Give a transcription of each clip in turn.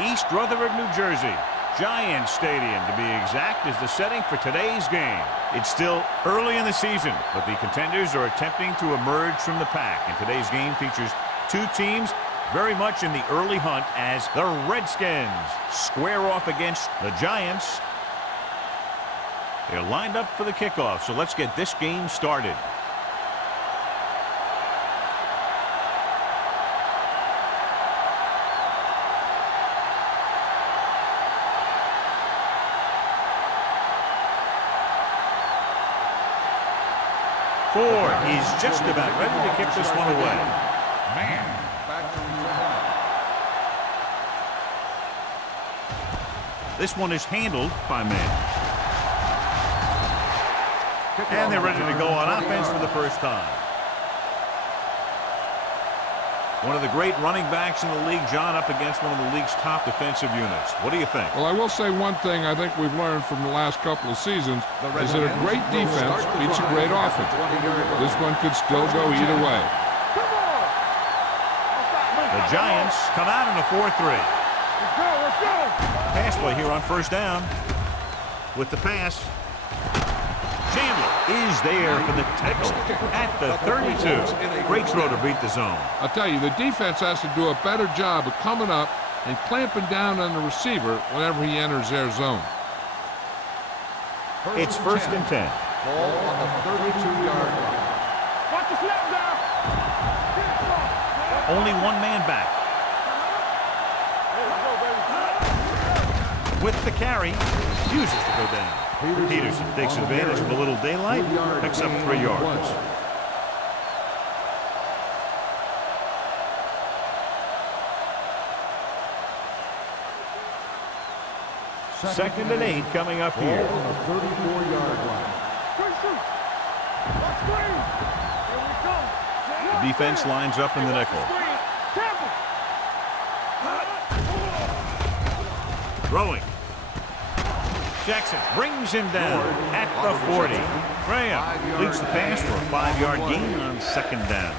East Rutherford, New Jersey. Giants Stadium, to be exact, is the setting for today's game. It's still early in the season, but the contenders are attempting to emerge from the pack. And today's game features two teams very much in the early hunt as the Redskins square off against the Giants. They're lined up for the kickoff, so let's get this game started. Ford is just about ready to kick this one away. Man. This one is handled by man. And they're ready to go on offense for the first time. One of the great running backs in the league, John, up against one of the league's top defensive units. What do you think? Well, I will say one thing I think we've learned from the last couple of seasons is that a great defense beats a great offense. This one could still go either way. The Giants come out in a 4-3. Pass play here on first down. With the pass, Chandler is there for the tackle at the 32. Great throw to beat the zone. I'll tell you, the defense has to do a better job of coming up and clamping down on the receiver whenever he enters their zone. It's first and 10. Ball on the 32-yard line. Watch the snap down. Only one man back. With the carry, refuses to go down. Peterson takes advantage of a little daylight, picks up 3 yards. Second and 8 coming up here. On the 34-yard line. The defense lines up in the nickel. Throwing. Jackson brings him down at the 40. Graham leads the pass for a 5-yard gain on second down.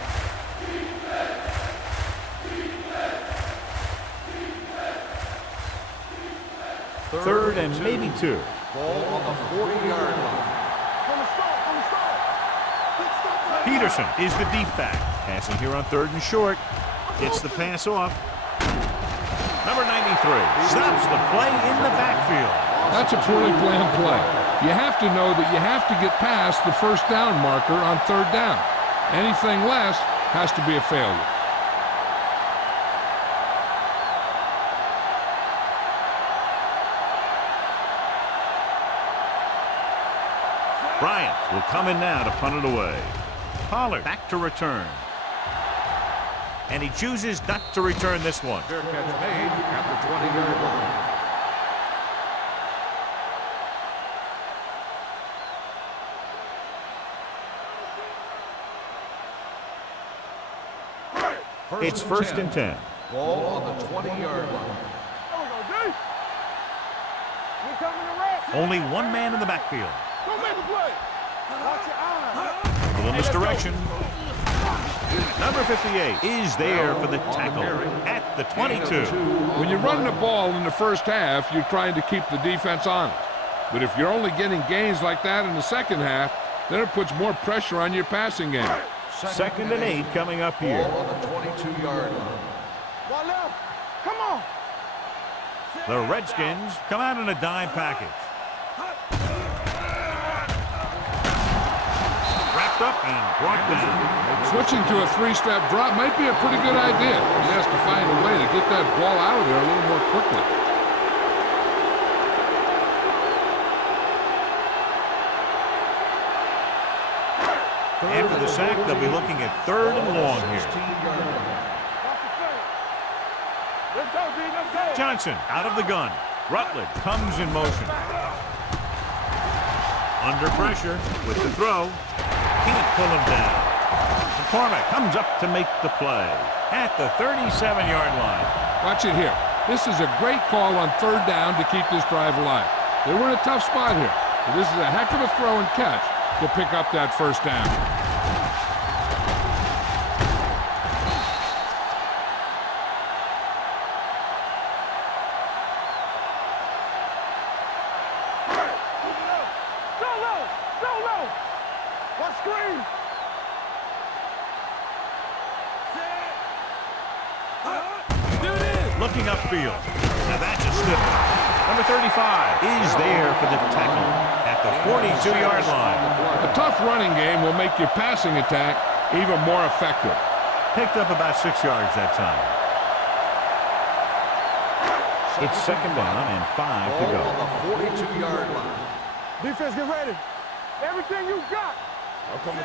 Third and maybe 2. Ball on the 40-yard line. Peterson is the deep back. Passing here on third and short. Gets the pass off. Number 93 stops the play in the backfield. That's a poorly planned play. You have to know that you have to get past the first down marker on third down. Anything less has to be a failure. Bryant will come in now to punt it away. Pollard back to return. And he chooses not to return this one. Fair catch made at the 20-yard line. It's first and 10. Ball on the 20-yard line. Only one man in the backfield. Go make a play. Watch your eyes. Pull in this direction. Number 58 is there for the tackle at the 22. When you're running the ball in the first half, you're trying to keep the defense honest. But if you're only getting gains like that in the second half, then it puts more pressure on your passing game. Second and 8 coming up here. Ball on the 22-yard line. One left. Come on. The Redskins come out in a dime package. Wrapped up and brought down. Switching to a 3-step drop might be a pretty good idea. He has to find a way to get that ball out of there a little more quickly. After the sack, they'll be looking at third and long here. Let's go, D. Let's go. Johnson out of the gun. Rutledge comes in motion. Under pressure with the throw. Can't pull him down. McCormick comes up to make the play at the 37-yard line. Watch it here. This is a great call on third down to keep this drive alive. They were in a tough spot here, but this is a heck of a throw and catch to pick up that first down. looking upfield. Now that's a stiff one. Number 35 is there for the tackle at the 42-yard line. A tough running game will make your passing attack even more effective. Picked up about 6 yards that time. It's second down and 5 to go. On the 42-yard line. Defense, get ready. Everything you got.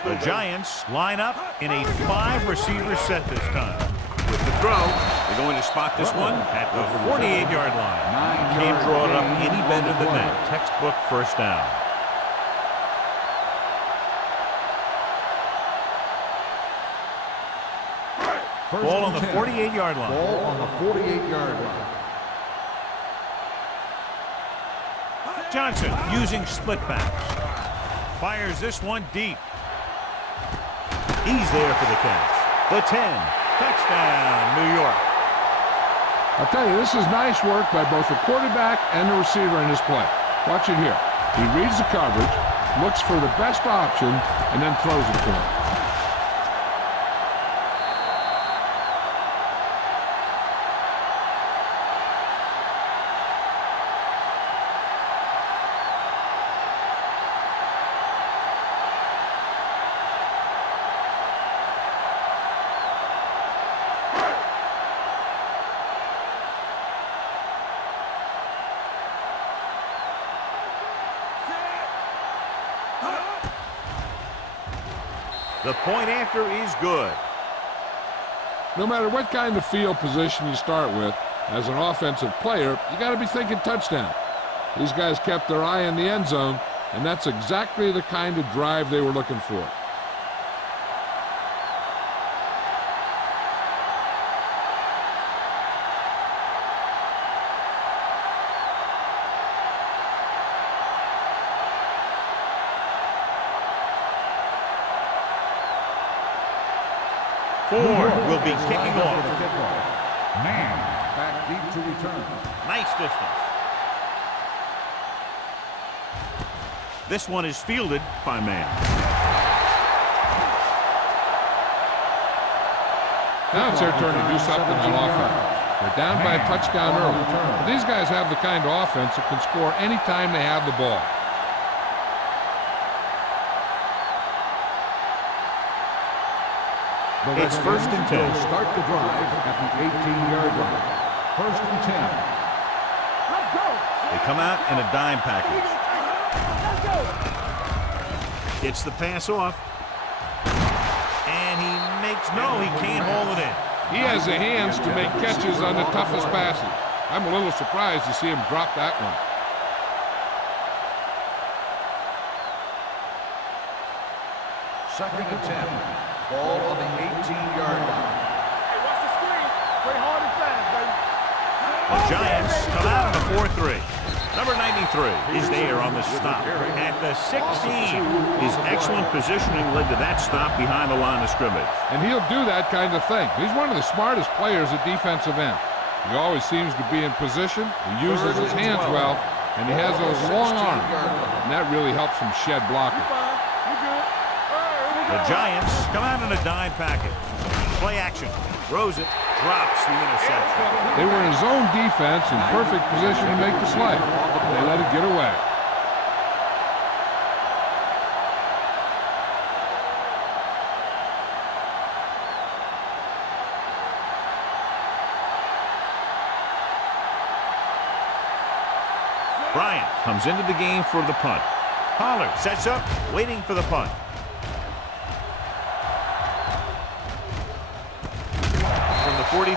The Giants line up in a 5-receiver set this time. With the throw, they're going to spot this one at the 48-yard line. Can't draw it up any better than that. Textbook first down. Ball on the 48-yard line. Ball on the 48-yard line. Johnson using split backs. Fires this one deep. He's there for the catch. The 10. Touchdown, New York. I'll tell you, this is nice work by both the quarterback and the receiver in this play. Watch it here. He reads the coverage, looks for the best option, and then throws it to him. The point after is good. No matter what kind of field position you start with, as an offensive player, you got to be thinking touchdown. These guys kept their eye on the end zone, and that's exactly the kind of drive they were looking for. Ford will be kicking off. Man, back deep to return. Nice distance. This one is fielded by Man. Now it's their turn to do something on offense. They're down by a touchdown early. But these guys have the kind of offense that can score anytime they have the ball. It's first and 10. Will start the drive at the 18-yard line. First and 10. Let's go. They come out in a dime package. Let's go. Gets the pass off. And he makes, no, he can't hold it in. He has the hands to make catches on the toughest passes. I'm a little surprised to see him drop that one. Second and 10. Ball on the 18-yard line. Hey, watch the screen. Play hard and fast, baby. The Giants come out on a 4-3. Number 93 is there on the stop. At the 16, his excellent positioning led to that stop behind the line of scrimmage. And he'll do that kind of thing. He's one of the smartest players at defensive end. He always seems to be in position. He uses his hands well, and he has those long arms. And that really helps him shed blockers. The Giants come out in a dime package. Play action. Throws it. Drops the interception. They were in zone defense in perfect position to make the play. They let it get away. Bryant comes into the game for the punt. Pollard sets up, waiting for the punt. From the 43,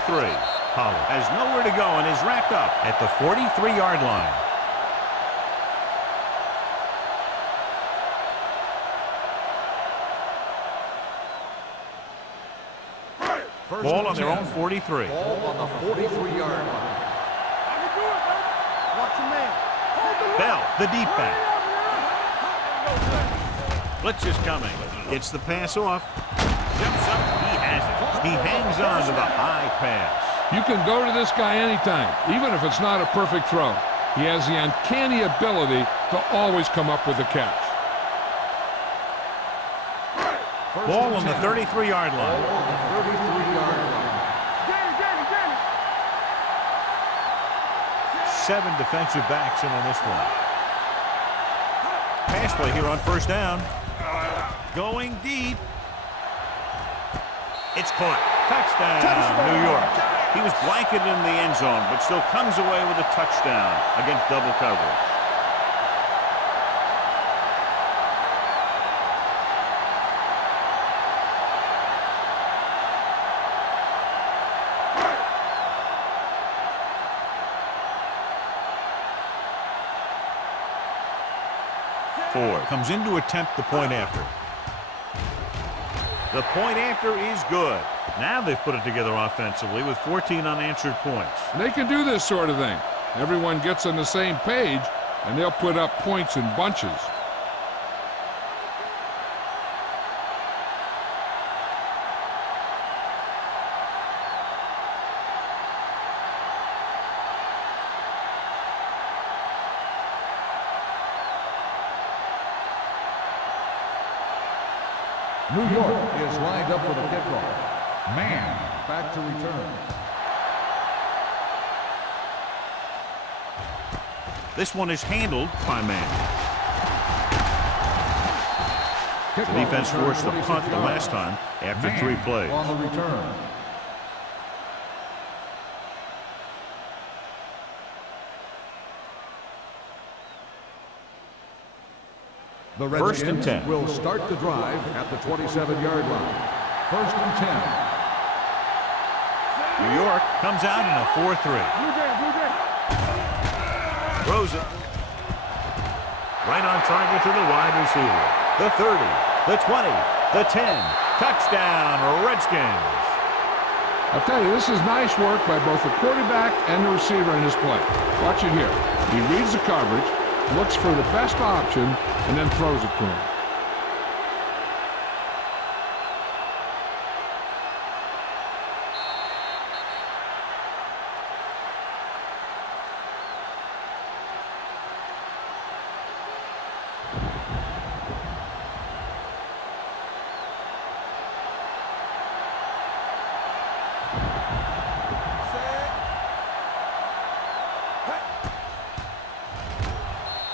Pollard has nowhere to go and is wrapped up at the 43-yard line. Ball on their own 43. Ball on the 43-yard line. Watch your man. Bell, the deep back. Blitz is coming. Gets the pass off. Jumps up. He has it. He hangs on to the high pass. You can go to this guy anytime, even if it's not a perfect throw. He has the uncanny ability to always come up with a catch. Ball on the 33-yard line. Ball on the 33-yard line. 7 defensive backs in on this one. Pass play here on first down. Going deep. It's caught. Touchdown, New York. He was blanketed in the end zone, but still comes away with a touchdown against double coverage. Ford comes in to attempt the point after. The point after is good. Now they've put it together offensively with 14 unanswered points. They can do this sort of thing. Everyone gets on the same page, and they'll put up points in bunches. New York is lined up for the kickoff. Man back to return. This one is handled by man. The defense forced the punt the last time after 3 plays. On the return. The First and Redskins 10. will start the drive at the 27-yard line. First and 10. New York comes out in a 4-3. Throws it. Right on target to the wide receiver. The 30, the 20, the 10. Touchdown, Redskins. I'll tell you, this is nice work by both the quarterback and the receiver in this play. Watch it here. He reads the coverage, looks for the best option, and then throws it to him.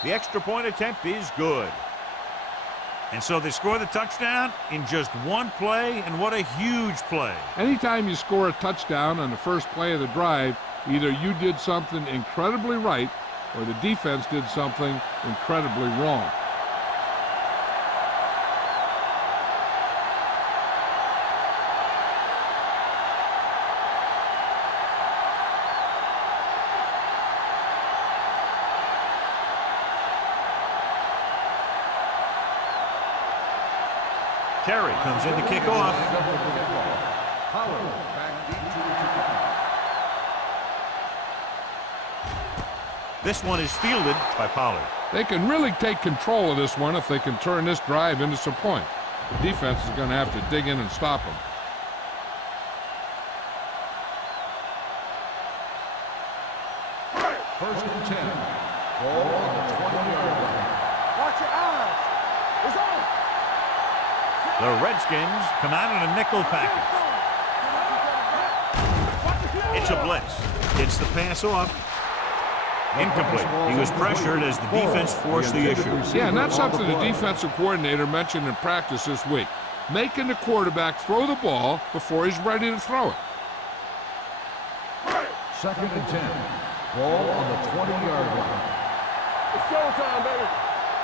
The extra point attempt is good. And so they score the touchdown in just 1 play, and what a huge play. Anytime you score a touchdown on the first play of the drive, either you did something incredibly right or the defense did something incredibly wrong. Terry comes in to kick off. This one is fielded by Pollard. They can really take control of this one if they can turn this drive into some points. The defense is going to have to dig in and stop them. First and 10. Ball on the 20-yard line. Watch your eyes. It's on. The Redskins come out in a nickel package. It's a blitz. Gets the pass off. Incomplete. He was pressured as the defense forced the issue. Yeah, and that's something the defensive coordinator mentioned in practice this week. Making the quarterback throw the ball before he's ready to throw it. Second and 10. Ball on the 20-yard line. It's showtime, baby.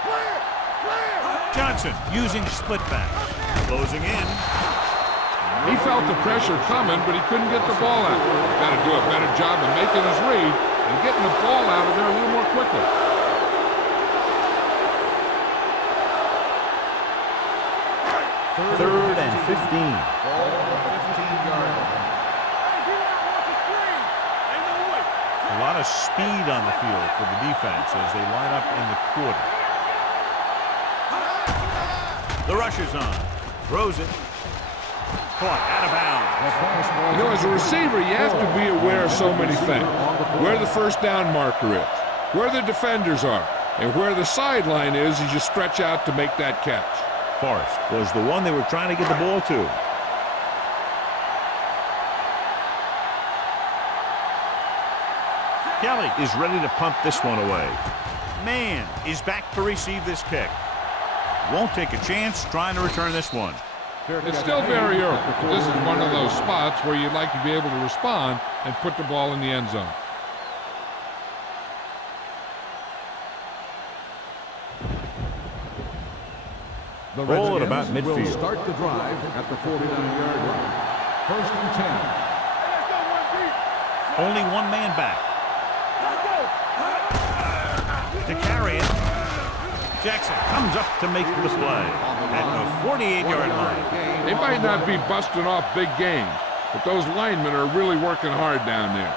Clear! Clear! Johnson using split backs. Closing in. He felt the pressure coming, but he couldn't get the ball out. Got to do a better job of making his read and getting the ball out of there a little more quickly. Third and 15. Ball on the 15-yard line. A lot of speed on the field for the defense as they line up in the quarter. The rush is on. Throws it. Caught out of bounds. You know, as a receiver, you have to be aware of so many things. Where the first down marker is, where the defenders are, and where the sideline is as you stretch out to make that catch. Forrest was the one they were trying to get the ball to. Kelly is ready to punt this one away. Man is back to receive this kick. Won't take a chance trying to return this one. It's still very early. This is one of those spots where you'd like to be able to respond and put the ball in the end zone. The Ball at about Redskins will midfield. start the drive at the 49-yard line. First and 10. Only one man back. To carry it. Jackson comes up to make the play at the 48-yard line. They might not be busting off big games, but those linemen are really working hard down there.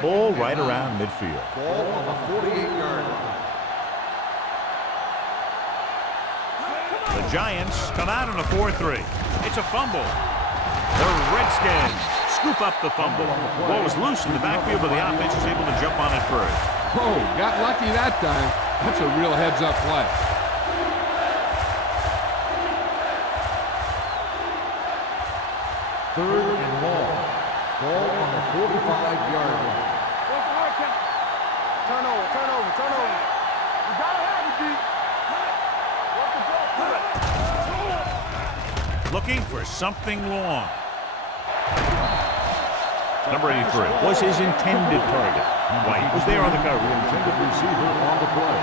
Ball right around midfield. Ball on the 48-yard line. The Giants come out in a 4-3. It's a fumble. The Redskins scoop up the fumble. Ball is loose in the backfield, but the offense is able to jump on it first. Oh, got lucky that time. That's a real heads-up play. Third and long. Ball on the 45-yard line. Turn over. You gotta have it, D. Looking for something long. Number 83 was his intended target. White was there on the cover. The intended receiver on the play.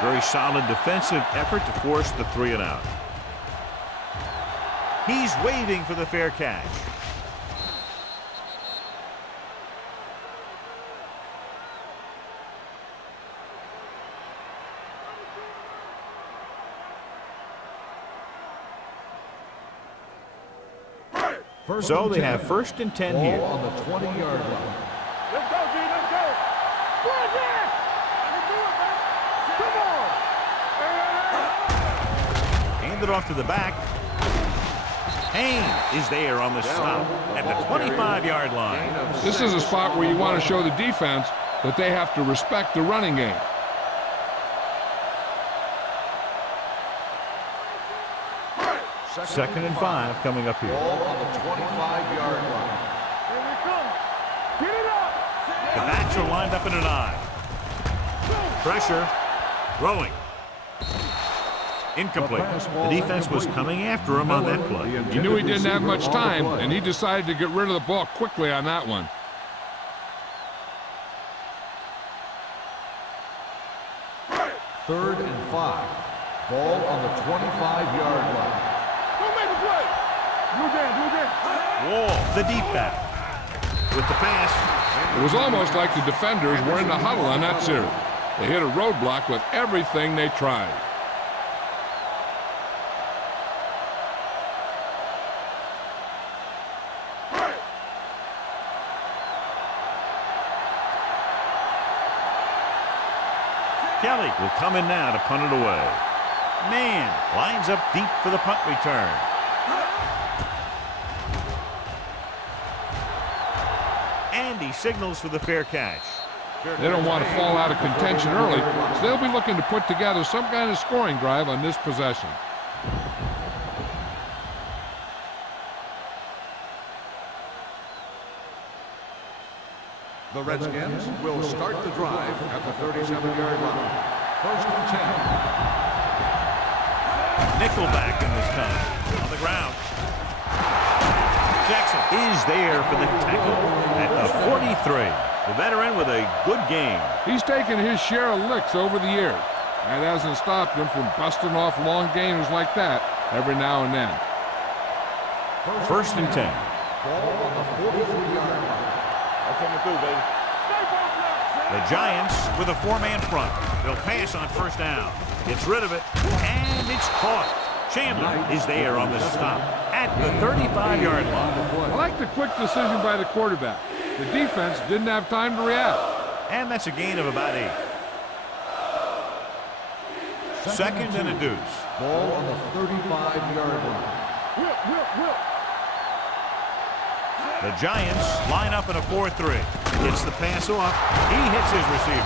Very solid defensive effort to force the 3 and out. He's waiting for the fair catch. So they have first and 10 here. Ball on the 20-yard line. Let's go, D. Let's go. Go again. Come on. Hand it off to the back. Haynes is there on the stop at the 25-yard line. This is a spot where you want to show the defense that they have to respect the running game. Second and 5 coming up here. Ball on the 25-yard line. Here we come. Get it up. The backs are lined up in an I. Pressure. Throwing. Incomplete. The defense was coming after him on that play. He knew he didn't have much time, and he decided to get rid of the ball quickly on that one. Third and 5. Ball on the 25-yard line. Don't make a play. Blue game. Wall, the deep back. With the pass. It was almost like the defenders were in the huddle on that series. They hit a roadblock with everything they tried. Kelly will come in now to punt it away. Man lines up deep for the punt return. And he signals for the fair catch. They don't want to fall out of contention early, so they'll be looking to put together some kind of scoring drive on this possession. The Redskins will start the drive at the 37-yard line. First and 10. Nickelback in this time. On the ground. Jackson is there for the tackle at the 43. The veteran with a good game. He's taken his share of licks over the years. That hasn't stopped him from busting off long gainers like that every now and then. First and 10. Ball on the 43-yard line. The Giants with a 4-man front. They'll pass on first down. Gets rid of it, and it's caught. Chandler is there on the stop at the 35-yard line. I like the quick decision by the quarterback. The defense didn't have time to react. And that's a gain of about 8. Second and a deuce. Ball on the 35-yard line. Whip. The Giants line up in a 4-3. Gets the pass off. He hits his receiver.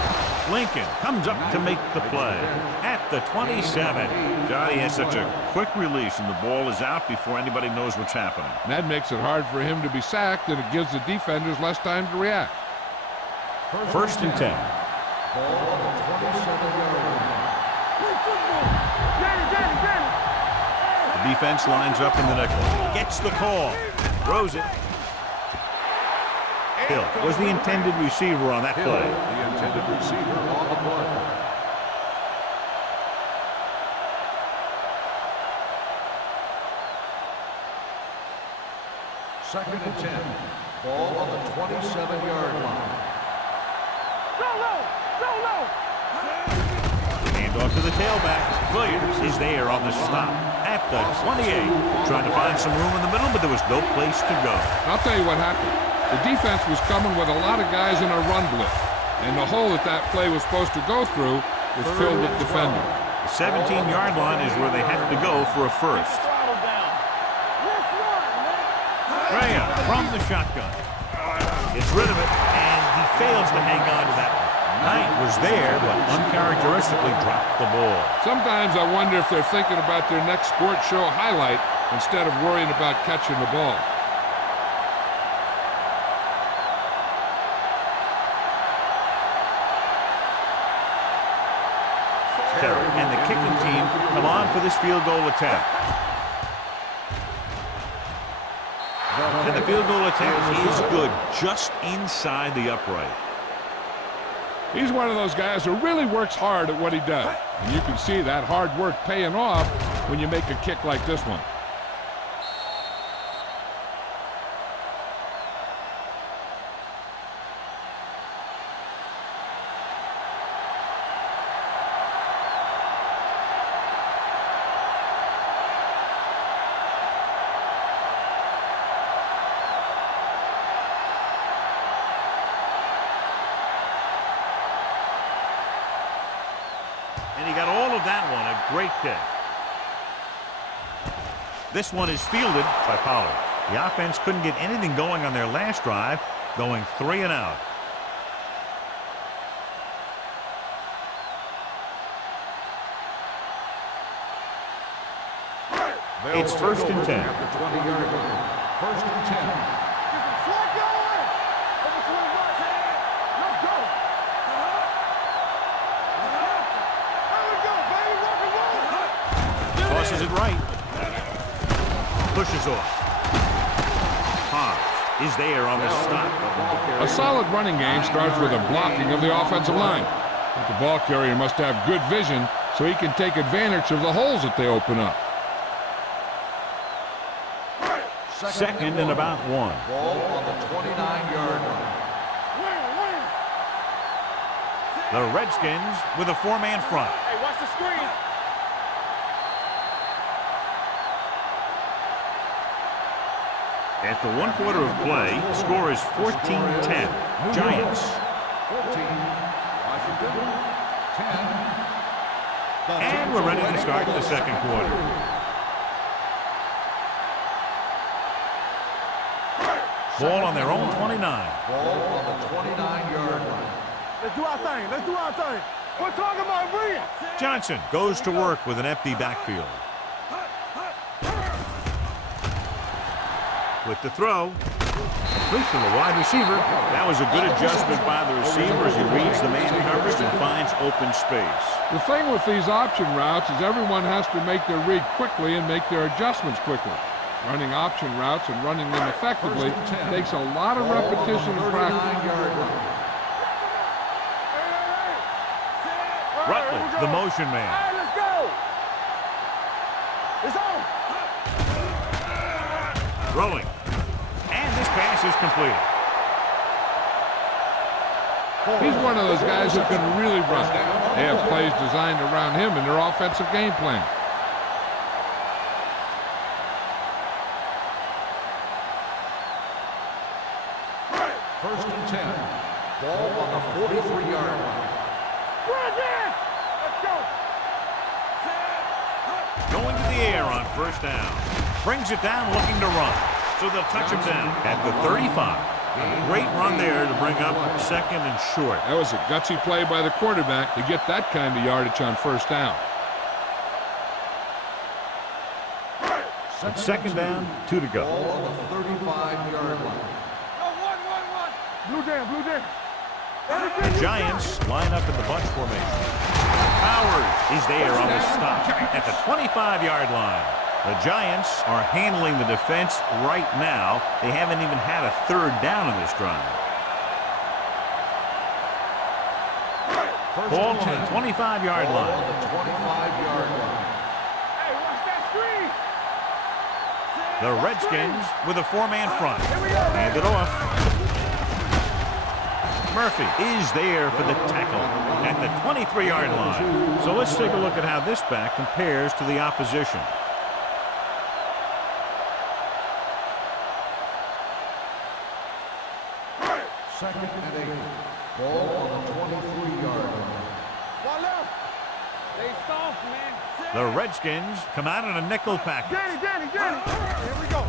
Lincoln comes up to make the play at the 27. Johnny has such a quick release, and the ball is out before anybody knows what's happening. That makes it hard for him to be sacked, and it gives the defenders less time to react. First and 10. Ball on the 27-yard line. The defense lines up in the nickel. Gets the call. Throws it. Hill was the intended receiver on that play. The intended receiver on the play. Second and 10. Ball on the 27-yard line. Hand off to the tailback. Williams is there on the stop at the 28. Trying to find some room in the middle, but there was no place to go. I'll tell you what happened. The defense was coming with a lot of guys in a run blitz, and the hole that play was supposed to go through was filled with defenders. The 17-yard line is where they have to go for a first. Graham from the shotgun. Gets rid of it, and he fails to hang on to that one. Knight was there, but uncharacteristically dropped the ball. Sometimes I wonder if they're thinking about their next sports show highlight instead of worrying about catching the ball. And the kicking team come on for this field goal attempt. And the field goal attempt is good, just inside the upright. He's one of those guys who really works hard at what he does. And you can see that hard work paying off when you make a kick like this one. And he got all of that one, a great kick. This one is fielded by Pollard. The offense couldn't get anything going on their last drive, going 3 and out. It's first and 10. At the 20-yard line. First and 10. Tosses it right. Pushes off. Hobbs is there on the stop. A solid running game starts with a blocking of the offensive line. But the ball carrier must have good vision so he can take advantage of the holes that they open up. Second and about 1. Ball on the 29-yard line. The Redskins with a 4-man front. Hey, watch the screen. After 1 quarter of play, the score is 14-10. Giants. 14. Washington. 10. And we're ready to start the second quarter. Ball on their own 29. Ball on the 29-yard line. Let's do our thing. Let's do our thing. We're talking about brilliant. Johnson goes to work with an empty backfield. With the throw, complete to the wide receiver. That was a good adjustment by the receiver as he reads the man coverage and finds open space. The thing with these option routes is everyone has to make their read quickly and make their adjustments quickly. Running option routes and running them effectively takes a lot of repetition and practice. Rutledge, the motion man. All right, let's go. It's on. Throwing. And this pass is completed. He's one of those guys who can really run. They have plays designed around him in their offensive game plan. First and 10. Ball on the 43-yard line. Let's go. Going to the air on first down. Brings it down looking to run. So they'll touch him down at the 35. A great run there to bring up second and short. That was a gutsy play by the quarterback to get that kind of yardage on first down. It's second down, 2 to go. Ball on the 35-yard line. Blue down, blue down. The Giants line up in the bunch formation. Powers is there on the stop at the 25-yard line. The Giants are handling the defense right now. They haven't even had a third down in this drive. Ball on the 25-yard Ball line. on the 25-yard line. Hey, watch that screen. The Redskins with a four-man front. Hand it off. Murphy is there for the tackle at the 23-yard line. So let's take a look at how this back compares to the opposition. Second and 8. Ball on the 23-yard line. One left. They soft, man. The Redskins come out in a nickel package. Danny. Here we go.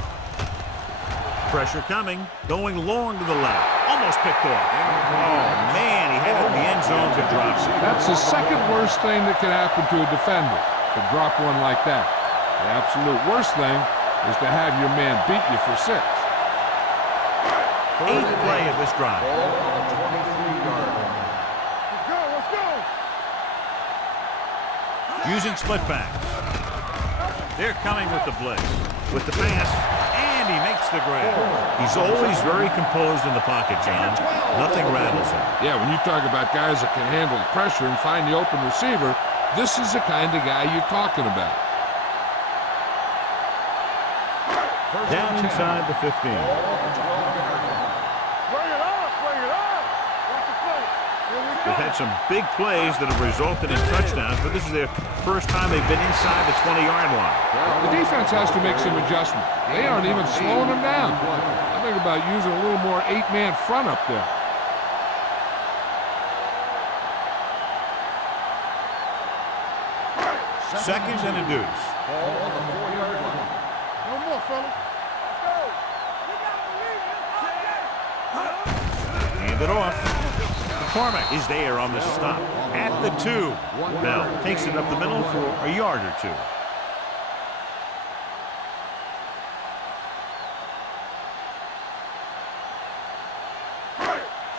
Pressure coming, going long to the left. Almost picked off. Oh, man, he had it in the end zone to drop it. That's the second worst thing that can happen to a defender, to drop one like that. The absolute worst thing is to have your man beat you for 6. Eighth play of this drive. Ball on the 23-yard line. Let's go. Using split back. They're coming with the blitz. With the pass, and he makes the grab. He's always very composed in the pocket, John. Nothing rattles him. Yeah, when you talk about guys that can handle the pressure and find the open receiver, this is the kind of guy you're talking about. Down inside the 15. Bring it up. Watch the play. Here we go. They've had some big plays that have resulted in touchdowns, but this is their first time they've been inside the 20-yard line. The defense has to make some adjustments. They aren't even slowing them down. I think about using a little more 8-man front up there. Seconds and a deuce. Ball on the 4-yard line. No more, fellas. Let's go. Hand it off. McCormick is there on the stop at the 2. Bell takes it up the middle for a yard or 2.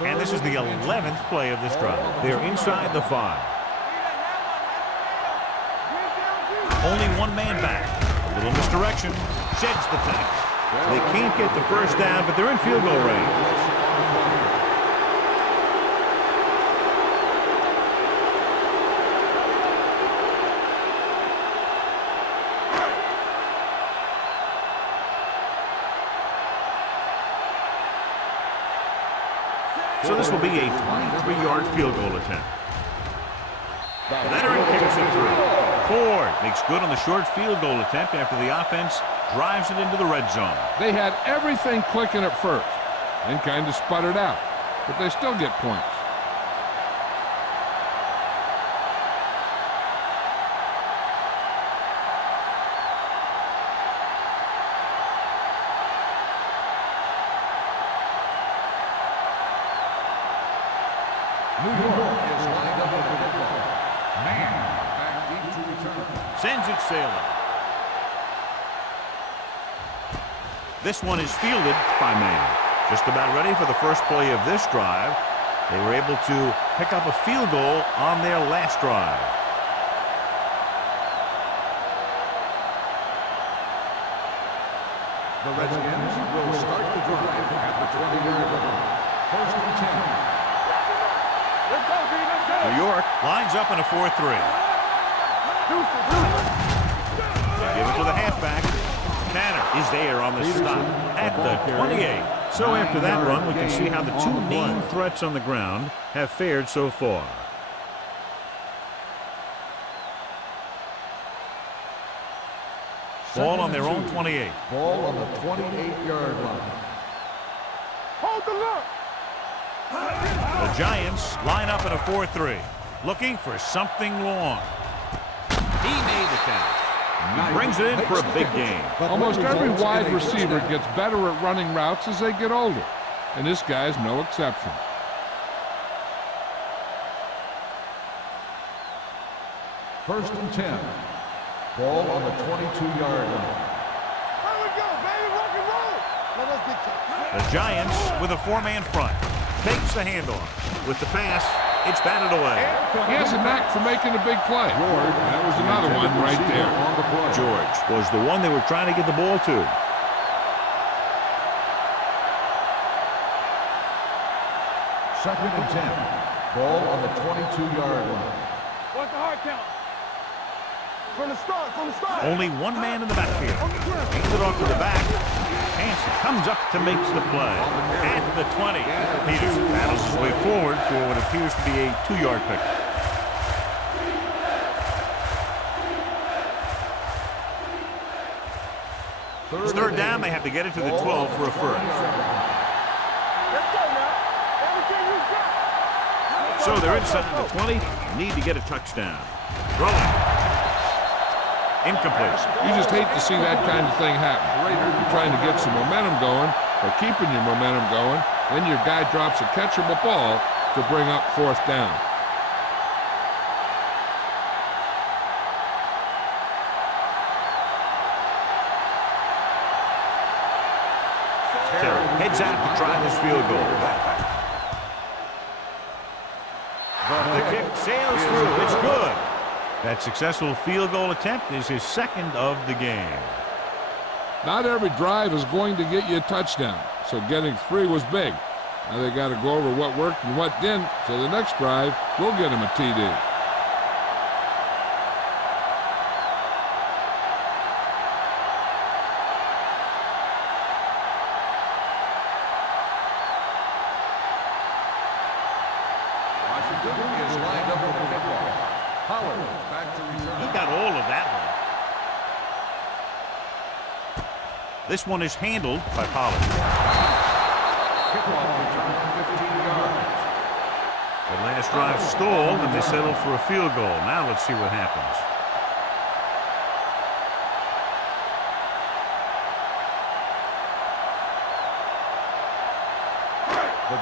And this is the 11th play of this drive. They're inside the 5. Only one man back. A little misdirection. Sheds the tackle. They can't get the first down, but they're in field goal range. So this will be a 23-yard field goal attempt. Veteran kicks it through. Ford makes good on the short field goal attempt after the offense drives it into the red zone. They had everything clicking at first and kind of sputtered out, but they still get points. New York is lined up with the football. Man back deep to return. Sends it sailing. This one is fielded by Mann. Just about ready for the first play of this drive. They were able to pick up a field goal on their last drive. The Redskins will start the drive at the 20-yard line. First and 10. Let's go, B. Let's go. New York lines up in a 4-3. They give it to the halfback. Tanner is there on the stop at the 28. So after that run, we can see how the two main threats on the ground have fared so far. Ball on their own 28. Ball on the 28-yard line. Hold the look. The Giants line up in a 4-3, looking for something long. He made the catch. He brings it in for a big gain. Almost every wide receiver gets better at running routes as they get older, and this guy's no exception. First and 10. Ball on the 22-yard line. Here we go, baby. Rock and roll. Let us get to The Giants with a four-man front. Takes the handoff. With the pass, it's batted away. He has a knack for making a big play. That was another one right there. George was the one they were trying to get the ball to. Second and 10. Ball on the 22-yard line. What's the hard count? From the start, from the start. Only one man in the backfield. Hands it off to the back. Hanson comes up to make the play. At the 20. Peterson battles his way forward for what appears to be a 2-yard pickup. It's third down. They have to get it to the 12 for a first. Let's go now. Everything you got. So they're inside the 20. Need to get a touchdown. Rolling. Incomplete. You just hate to see that kind of thing happen. You're trying to get some momentum going, or keeping your momentum going, then your guy drops a catchable ball to bring up fourth down. Terry heads out to try this field goal. The kick sails through. It's good. That successful field goal attempt is his second of the game. Not every drive is going to get you a touchdown, so getting 3 was big. Now they got to go over what worked and what didn't, so the next drive will get him a TD. Washington is lined up with the kickoff. Howard back to return. He got all of that one. This one is handled by Pollard. Kickoff return 15 yards. The last drive stalled, and they settled for a field goal. Now let's see what happens.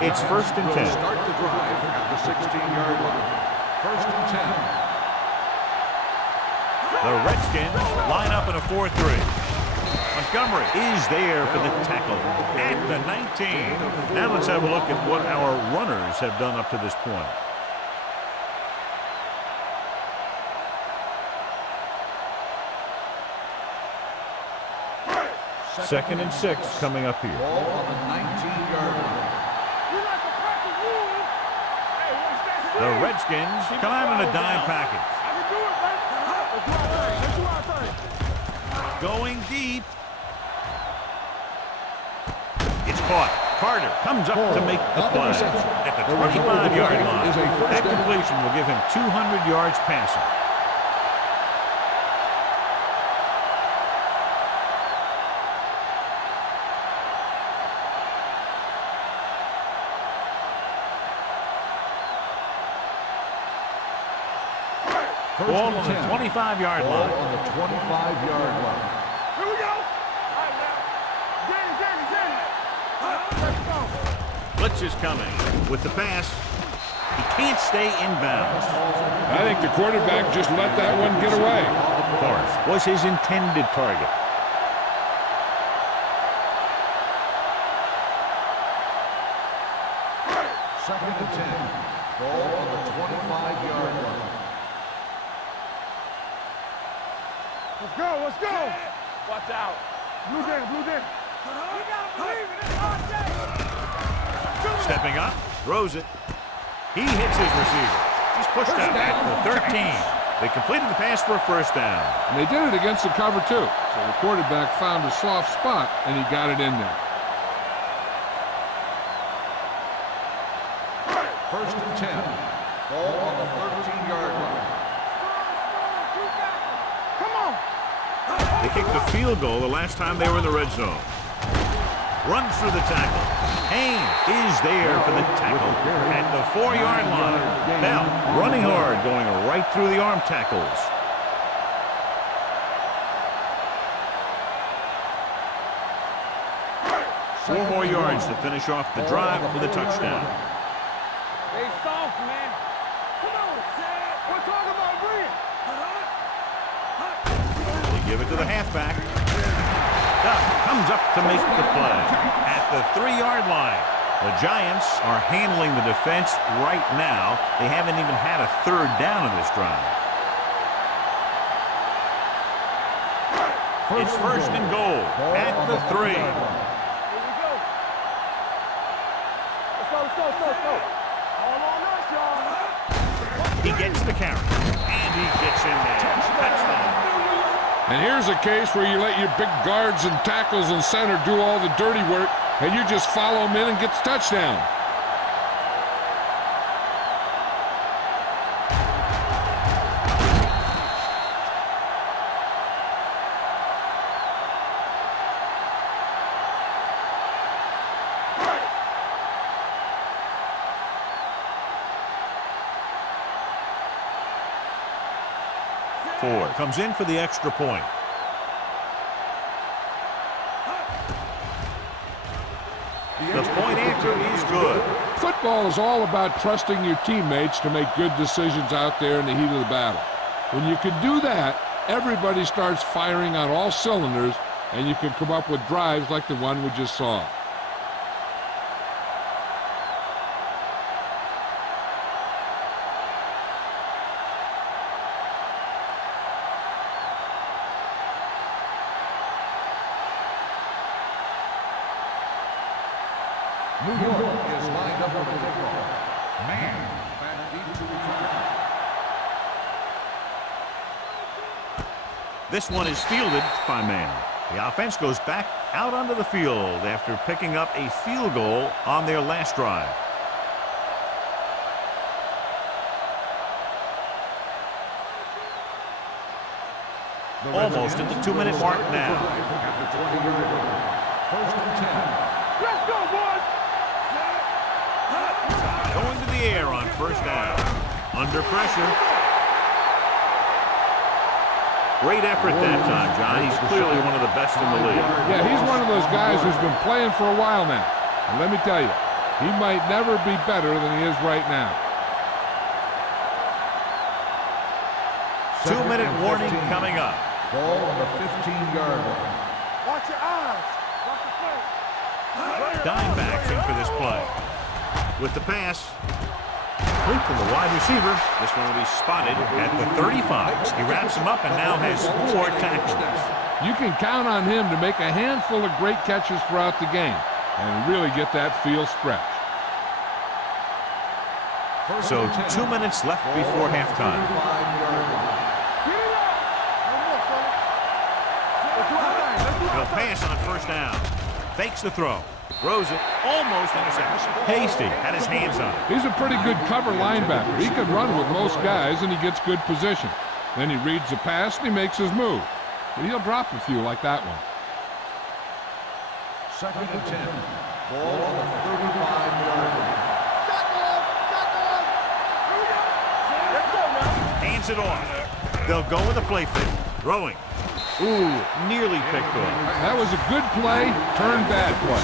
It's first and 10. Start the drive at the 16-yard line. First and 10. The Redskins line up in a 4-3. Montgomery is there for the tackle at the 19. Now let's have a look at what our runners have done up to this point. Second and 6 coming up here. Ball on the 19-yard line. We like to practice rules. Hey, watch that. The Redskins come out in a dime package. I can do it, baby. Let's do our thing. Let's do our thing. Going deep. It's caught. Carter comes up to make the play at the 25-yard line. That completion will give him 200 yards passing. Ball on the 25-yard Ball line. on the 25-yard line. Here we go. All right, now. Let's go. Blitz is coming. With the pass, he can't stay in bounds. I think the quarterback just let that one get away. Forrest was his intended target. Second and 10. Ball on the 25-yard line. Let's go. Let's go. Watch out. Blue down. Blue down. We gotta believe in this hard day. Stepping up, throws it. He hits his receiver. He's pushed out at the 13. They completed the pass for a first down. And they did it against the cover, too. So the quarterback found a soft spot, and he got it in there. First and 10. Ball on the 13-yard line. Come on. They kicked the field goal the last time they were in the red zone. Runs through the tackle. Haynes is there for the tackle at the 4-yard line. Now, running hard, going right through the arm tackles. 4 more yards to finish off the drive with a touchdown. Stay soft, man. Come on, Sam. We're talking about Green. They give it to the halfback. Duck comes up to make the play at the 3-yard line. The Giants are handling the defense right now. They haven't even had a 3rd down in this drive. It's 1st and goal at the 3. Here we go. Let's go. All on us, y'all. He gets the carry, and he gets in there. Touchdown. And here's a case where you let your big guards and tackles and center do all the dirty work, and you just follow them in and get the touchdown. Comes in for the extra point. The point after is good. Football is all about trusting your teammates to make good decisions out there in the heat of the battle. When you can do that, everybody starts firing on all cylinders, and you can come up with drives like the one we just saw. New York is lined up for the kickoff. Man back deep to return. This one is fielded by Man. The offense goes back out onto the field after picking up a field goal on their last drive. Almost at the 2-minute mark now. At the 20-yard line. 1st and 10. Let's go, boys. Going to the air on 1st down. Under pressure. Great effort that time, John. He's clearly one of the best in the league. Yeah, he's one of those guys who's been playing for a while now. And let me tell you, he might never be better than he is right now. 2-minute warning coming up. Ball on the 15-yard line. Watch your eyes. Watch the play. Dime backs in for this play. With the pass. Quick from the wide receiver. This one will be spotted at the 35. He wraps him up and now has 4 tackles. You can count on him to make a handful of great catches throughout the game and really get that field stretch. So 2 minutes left before halftime. He'll pass on 1st down. Fakes the throw. Throws it. Almost intercepted. Hasty had his hands on it. He's a pretty good cover linebacker. He can run with most guys, and he gets good position. Then he reads the pass, and he makes his move. But he'll drop a few like that one. 2nd and 10. Ball on the 35-yard line. Hands it off. They'll go with a play fake. Throwing. Ooh, nearly picked off. That was a good play, turned bad play.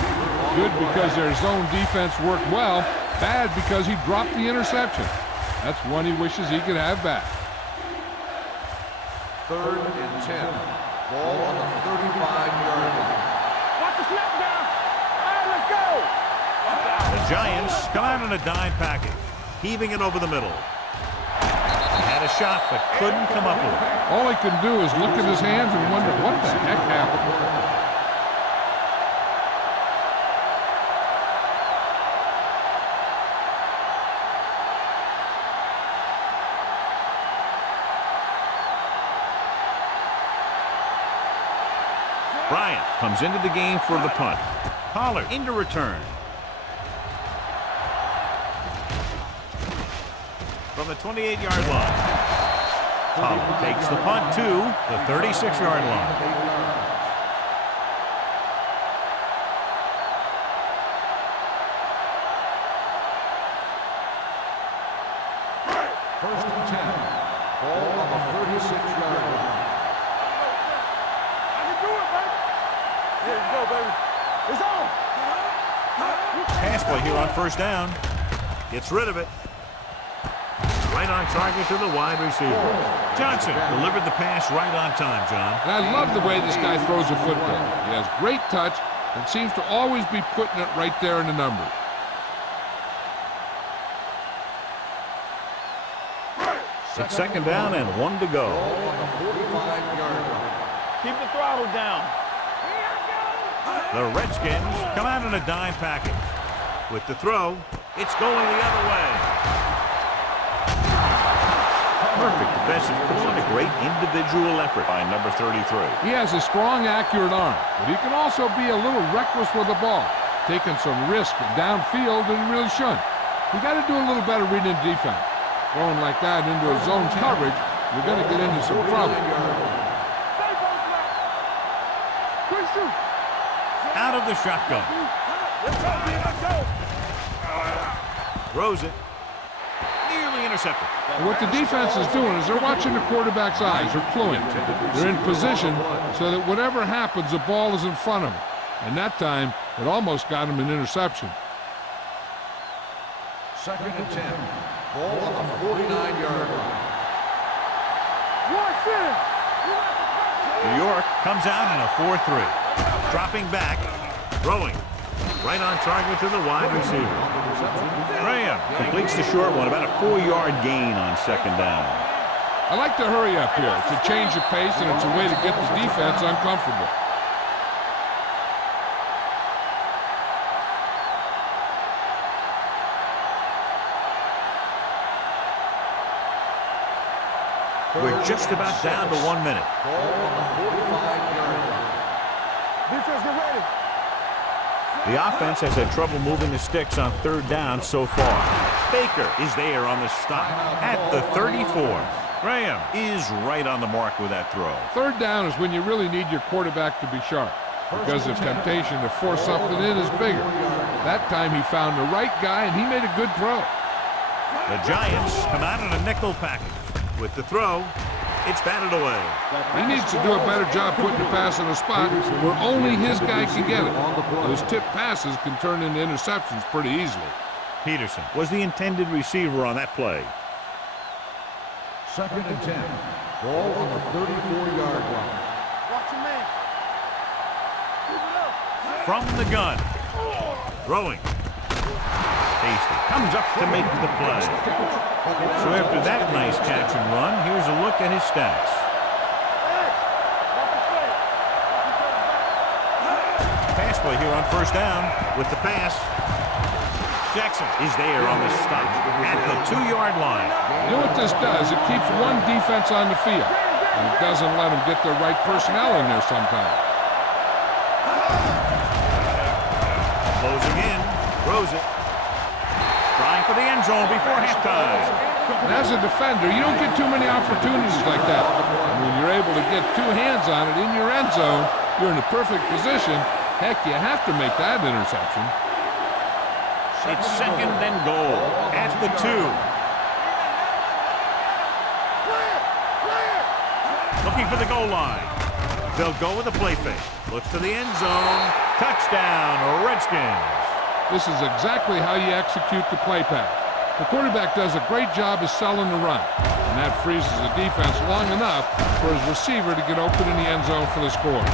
Good because their zone defense worked well. Bad because he dropped the interception. That's one he wishes he could have back. 3rd and 10. Ball on the 35-yard line. Watch the snap down. All right, let's go. The Giants come out in a dime package, heaving it over the middle. He had a shot, but couldn't come up with it. All he can do is look at his hands and wonder what the heck happened. Bryant comes into the game for the punt. Pollard into return. From the 28-yard line. Pollard takes the punt to the 36-yard line. First and 10. Ball on the 36-yard line. I can do it, baby. Here we go, baby. It's on. Pass play here on first down. Gets rid of it. Right on target to the wide receiver. Johnson delivered the pass right on time, John. And I love the way this guy throws a football. He has great touch and seems to always be putting it right there in the numbers. It's second down and 1 to go. On the 45-yard line. Keep the throttle down. The Redskins come out in a dime package. With the throw, it's going the other way. Perfect defensive pull and a great individual effort by number 33. He has a strong, accurate arm, but he can also be a little reckless with the ball, taking some risk downfield that he really shouldn't. You got to do a little better reading defense. Throwing like that into a zone coverage, you're going to get into some trouble. Out of the shotgun. Throws it. Nearly intercepted. And what the defense is doing is they're watching the quarterback's eyes. They're cluing. They're in position so that whatever happens, the ball is in front of him. And that time, it almost got him an interception. Second and 10. Ball on the 49-yard line. New York comes out in a 4-3. Dropping back. Throwing. Right on target to the wide receiver. Graham completes the short one. About a 4-yard gain on second down. I like to hurry up here. It's a change of pace, and it's a way to get the defense uncomfortable. We're just about down to 1 minute. Ball on the 45-yard line. Defense, get ready. The offense has had trouble moving the sticks on third down so far. Baker is there on the stop at the 34. Graham is right on the mark with that throw. Third down is when you really need your quarterback to be sharp, because the temptation to force something in is bigger. That time he found the right guy, and he made a good throw. The Giants come out in a nickel package. With the throw, it's batted away. He needs to do a better job putting the pass in a spot where only his guy can get it. Those tip passes can turn into interceptions pretty easily. Peterson was the intended receiver on that play. Second and 10. Ball on the 34-yard line. Watch your man. From the gun. Throwing. Hasty comes up to make the play. So after that nice catch and run, here's a look at his stats. Pass play here on first down with the pass. Jackson is there on the stop at the 2-yard line. You know what this does? It keeps one defense on the field, and it doesn't let them get the right personnel in there sometimes. Closing in, throws it. Trying for the end zone before halftime. And as a defender, you don't get too many opportunities like that. And when you're able to get two hands on it in your end zone, you're in a perfect position. Heck, you have to make that interception. It's second and goal at the 2. Looking for the goal line. They'll go with a play fake. Looks to the end zone. Touchdown, Redskins. This is exactly how you execute the play pass. The quarterback does a great job of selling the run, and that freezes the defense long enough for his receiver to get open in the end zone for the score.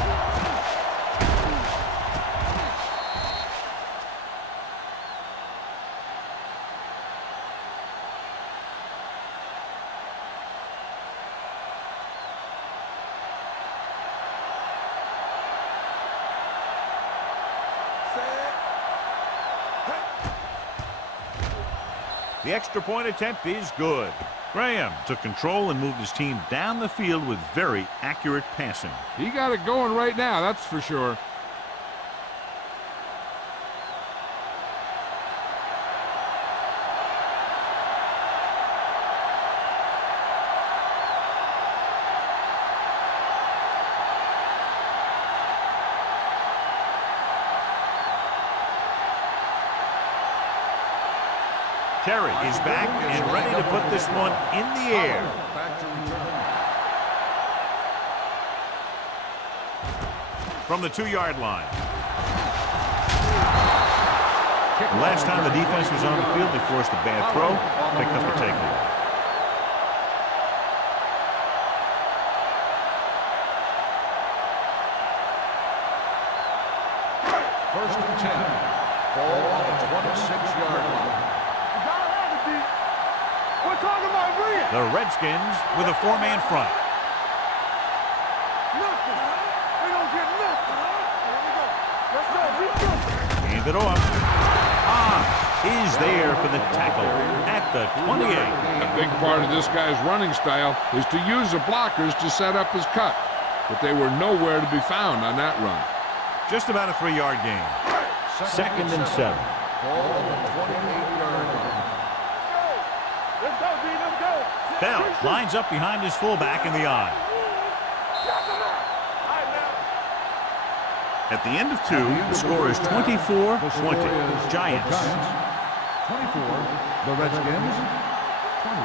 The extra point attempt is good. Graham took control and moved his team down the field with very accurate passing. He got it going right now, that's for sure. Terry is back and ready to put this one in the air. From the 2-yard line. The last time the defense was on the field, they forced a bad throw, picked up a takeaway. First and 10. Ball on the 26-yard line. We're talking about brilliant. The Redskins with a four-man front. Nothing. They don't get nothing. Here we go. Let's go. Hand it off. Is there for the tackle at the 28. A big part of this guy's running style is to use the blockers to set up his cut. But they were nowhere to be found on that run. Just about a 3-yard gain. Second and 7. Ball on the 28-yard line. Let's go, D. Let's go. Bell lines up behind his fullback in the eye. At the end of 2, the score is 24-20. Giants. 24. The Redskins. 20.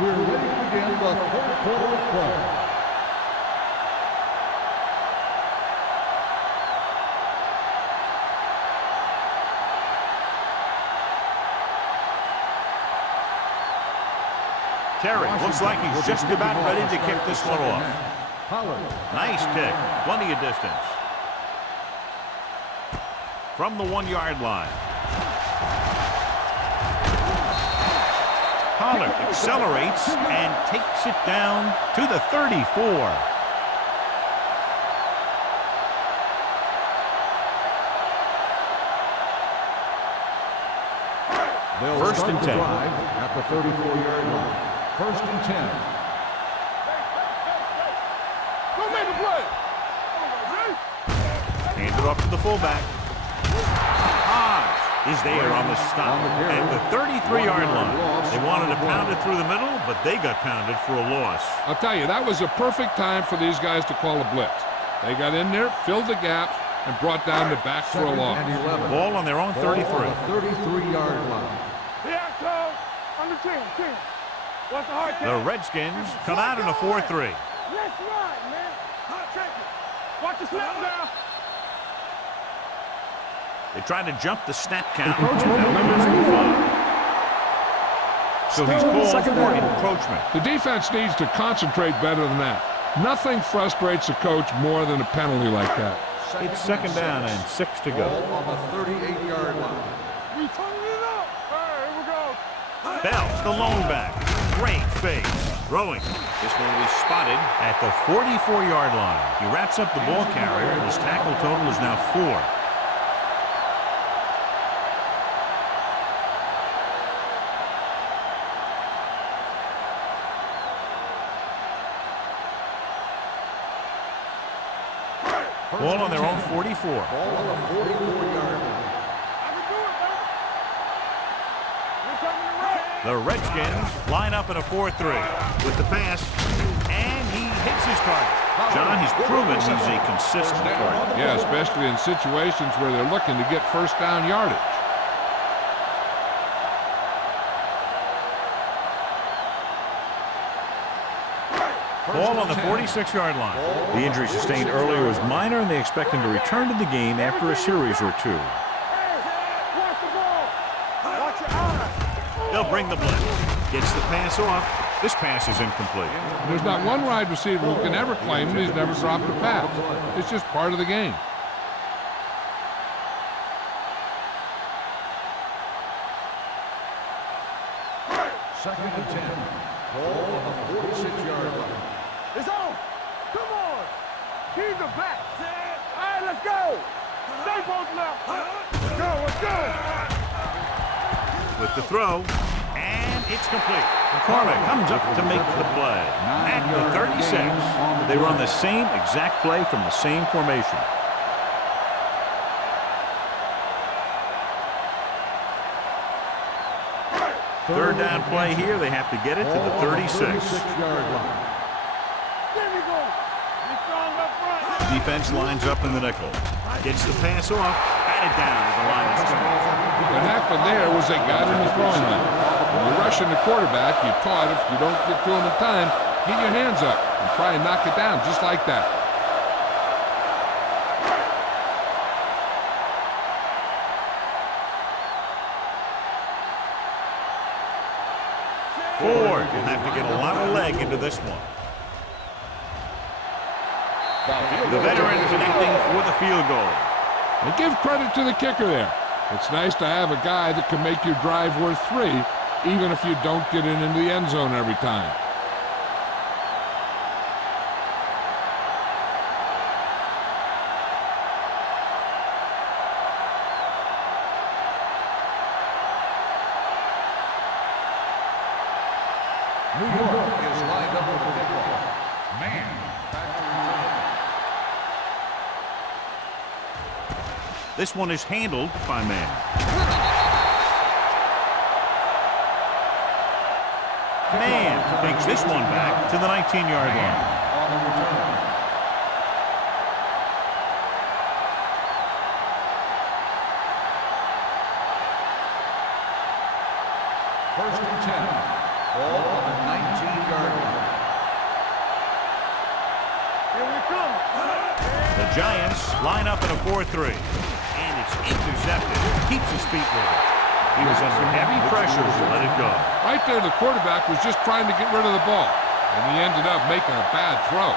We're ready to begin the fourth quarter of play. Terry looks like he's just about ready to kick this one off. Nice kick. Plenty of distance. From the 1-yard line. Pollard accelerates and takes it down to the 34. First and 10. At the 34-yard line. First and 10. Go make a play. Hand it off to the fullback. Is there on the stop at the 33-yard line. They wanted to pound it through the middle, but they got pounded for a loss. I'll tell you, that was a perfect time for these guys to call a blitz. They got in there, filled the gaps, and brought down the back for a loss. Ball on their own 33. 33-yard line. Yeah, coach. On the 10. What's the hard The Redskins come out in a 4-3. Let's ride, man. Check it. Watch the snap down. They tried to jump the snap count. So he's called for encroachment. The defense needs to concentrate better than that. Nothing frustrates a coach more than a penalty like that. It's second down and 6 to go. Ball on the 38-yard line. We turning it up. Here we go. Bell, the lone back. Great fake. Throwing. This one will be spotted at the 44-yard line. He wraps up the ball carrier, and his tackle total is now 4. Ball on their own 44. Ball on the 44-yard line. The Redskins line up in a 4-3 with the pass, and he hits his target. John, he's proven he's a consistent target. Yeah, especially in situations where they're looking to get first down yardage. Ball on the 46-yard line. The injury sustained earlier was minor, and they expect him to return to the game after a series or 2. They'll bring the blitz. Gets the pass off. This pass is incomplete. There's not one wide receiver who can ever claim that he's never dropped a pass. It's just part of the game. Second and 10. Ball on the 46-yard line. It's on. Come on. Keep the back. All right, let's go. Stay both left. Let's go. With the throw, and it's complete. McCormick comes up to make the play. At the 36, they run the same exact play from the same formation. Third down play here. They have to get it to the 36. 36-yard line. There we go. He's strong up front. Defense lines up in the nickel. Gets the pass off. Batted down to the line of scrimmage. What happened there was they got in the throwing line. When you're rushing the quarterback, you're taught if you don't get to him in time, get your hands up and try and knock it down just like that. Ford will have to get a lot of leg into this one. The veteran connecting for the field goal. And give credit to the kicker there. It's nice to have a guy that can make your drive worth 3, even if you don't get it into the end zone every time. New York is lined up for the kickoff. Man. This one is handled by man. Man takes this one back to the 19-yard line. On the return. First and 10. Ball on the 19-yard line. Here we come. The Giants line up in a 4-3. And it's intercepted. Keeps his feet with it. He was under heavy pressure to let it go. Right there, the quarterback was just trying to get rid of the ball, and he ended up making a bad throw.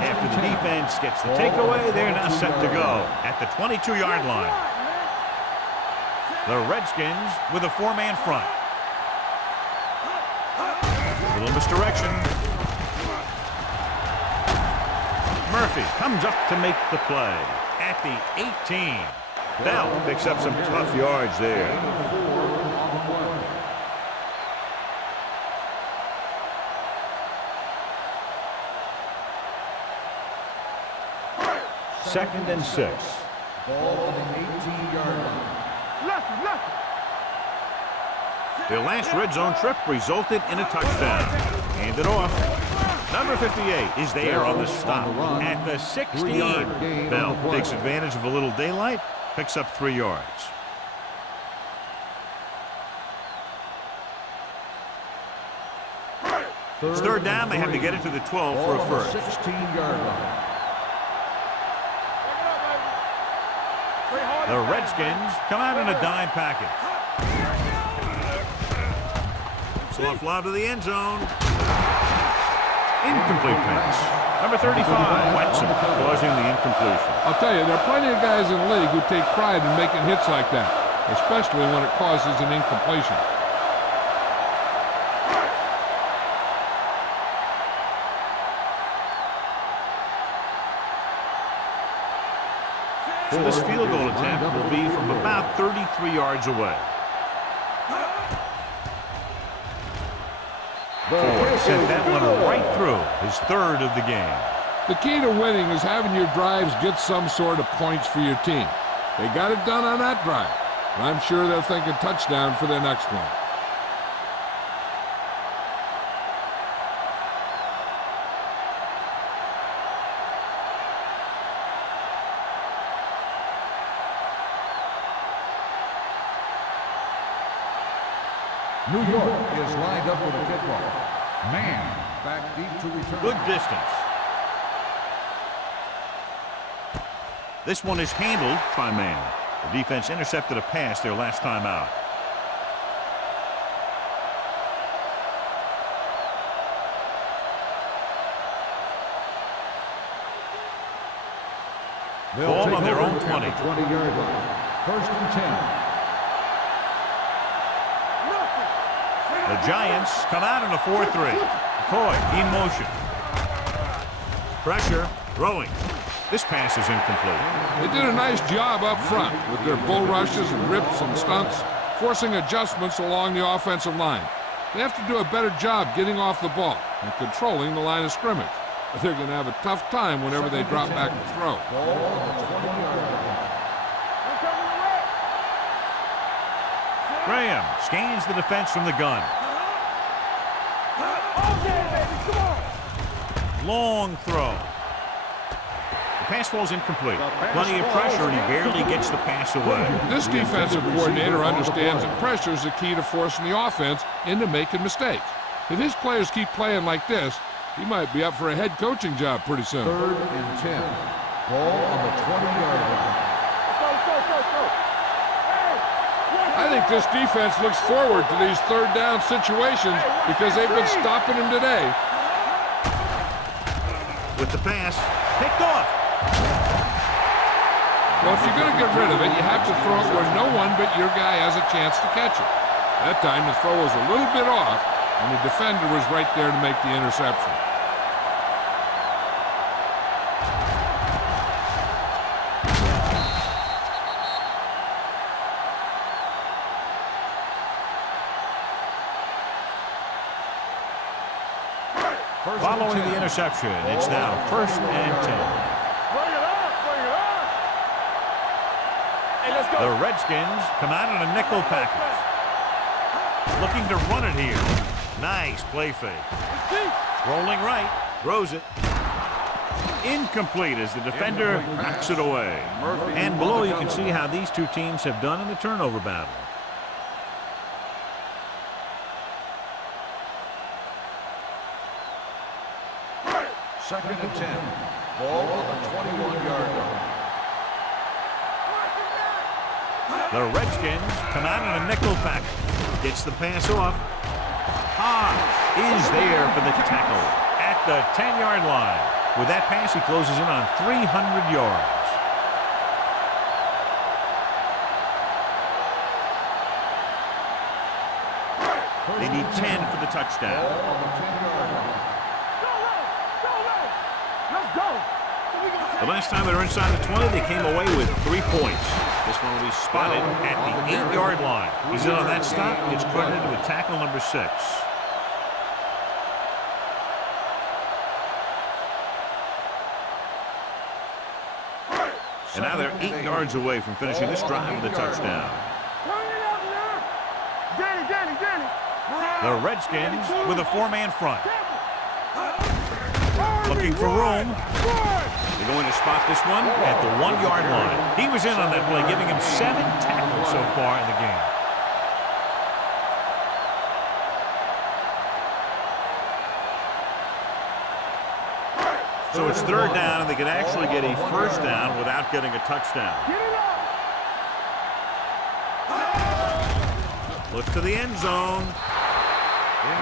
After the defense gets the takeaway, they're now set to go at the 22-yard line. The Redskins with a 4-man front. A little misdirection. Murphy comes up to make the play at the 18. Bell picks up some tough yards there. Second and 6. Ball on the 18-yard line. Left. Their last red zone trip resulted in a touchdown. Handed off. Number 58 is there on the stop at the 16. Bell takes advantage of a little daylight, picks up 3 yards. It's third down. They have to get it to the 12 for a first. 16-yard line. The Redskins come out in a dime package. Soft lob to the end zone. Incomplete pass. Number 35, Watson, causing the incompletion. I'll tell you, there are plenty of guys in the league who take pride in making hits like that, especially when it causes an incompletion. So this field goal attempt will be from about 33 yards away. Ford sent that one right through his third of the game. The key to winning is having your drives get some sort of points for your team. They got it done on that drive, and I'm sure they're thinking touchdown for their next one. New York is lined up for the kickoff. Man back deep to return. Good distance. This one is handled by man. The defense intercepted a pass their last time out. Ball on their own 20. 20-yard line. First and 10. The Giants come out in a 4-3. McCoy in motion. Pressure, throwing. This pass is incomplete. They did a nice job up front with their bull rushes and rips and stunts, forcing adjustments along the offensive line. They have to do a better job getting off the ball and controlling the line of scrimmage. But they're going to have a tough time whenever they drop back to throw. Graham scans the defense from the gun. Long throw. The pass falls incomplete. Plenty of pressure, and he barely gets the pass away. This defensive coordinator understands that pressure is the key to forcing the offense into making mistakes. If his players keep playing like this, he might be up for a head coaching job pretty soon. Third and 10. Ball on the 20-yard line. Let's go. I think this defense looks forward to these third down situations because they've been stopping them today. With the pass, picked off. Well, if you're going to get rid of it, you have to throw it where no one but your guy has a chance to catch it. That time the throw was a little bit off, and the defender was right there to make the interception. Following the interception, it's now 1st and 10. Hey, let's go. The Redskins come out in a nickel package. Looking to run it here. Nice play fake. Rolling right, throws it. Incomplete as the defender knocks it away. And below you can see how these two teams have done in the turnover battle. Second and 10. Ball on the 21-yard line. The Redskins come out in a nickel package. Gets the pass off. Is there for the tackle at the 10-yard line. With that pass, he closes in on 300 yards. They need 10 for the touchdown. The last time they were inside the 20, they came away with 3 points. This one will be spotted at the 8-yard line. He's in on that stop, gets credited with tackle number 6. And now they're 8 yards away from finishing this drive with a touchdown. The Redskins with a 4-man front. Looking for room. They're going to spot this one at the 1-yard line. He was in on that play, giving him 7 tackles so far in the game. So it's 3rd down, and they can actually get a 1st down without getting a touchdown. Look to the end zone.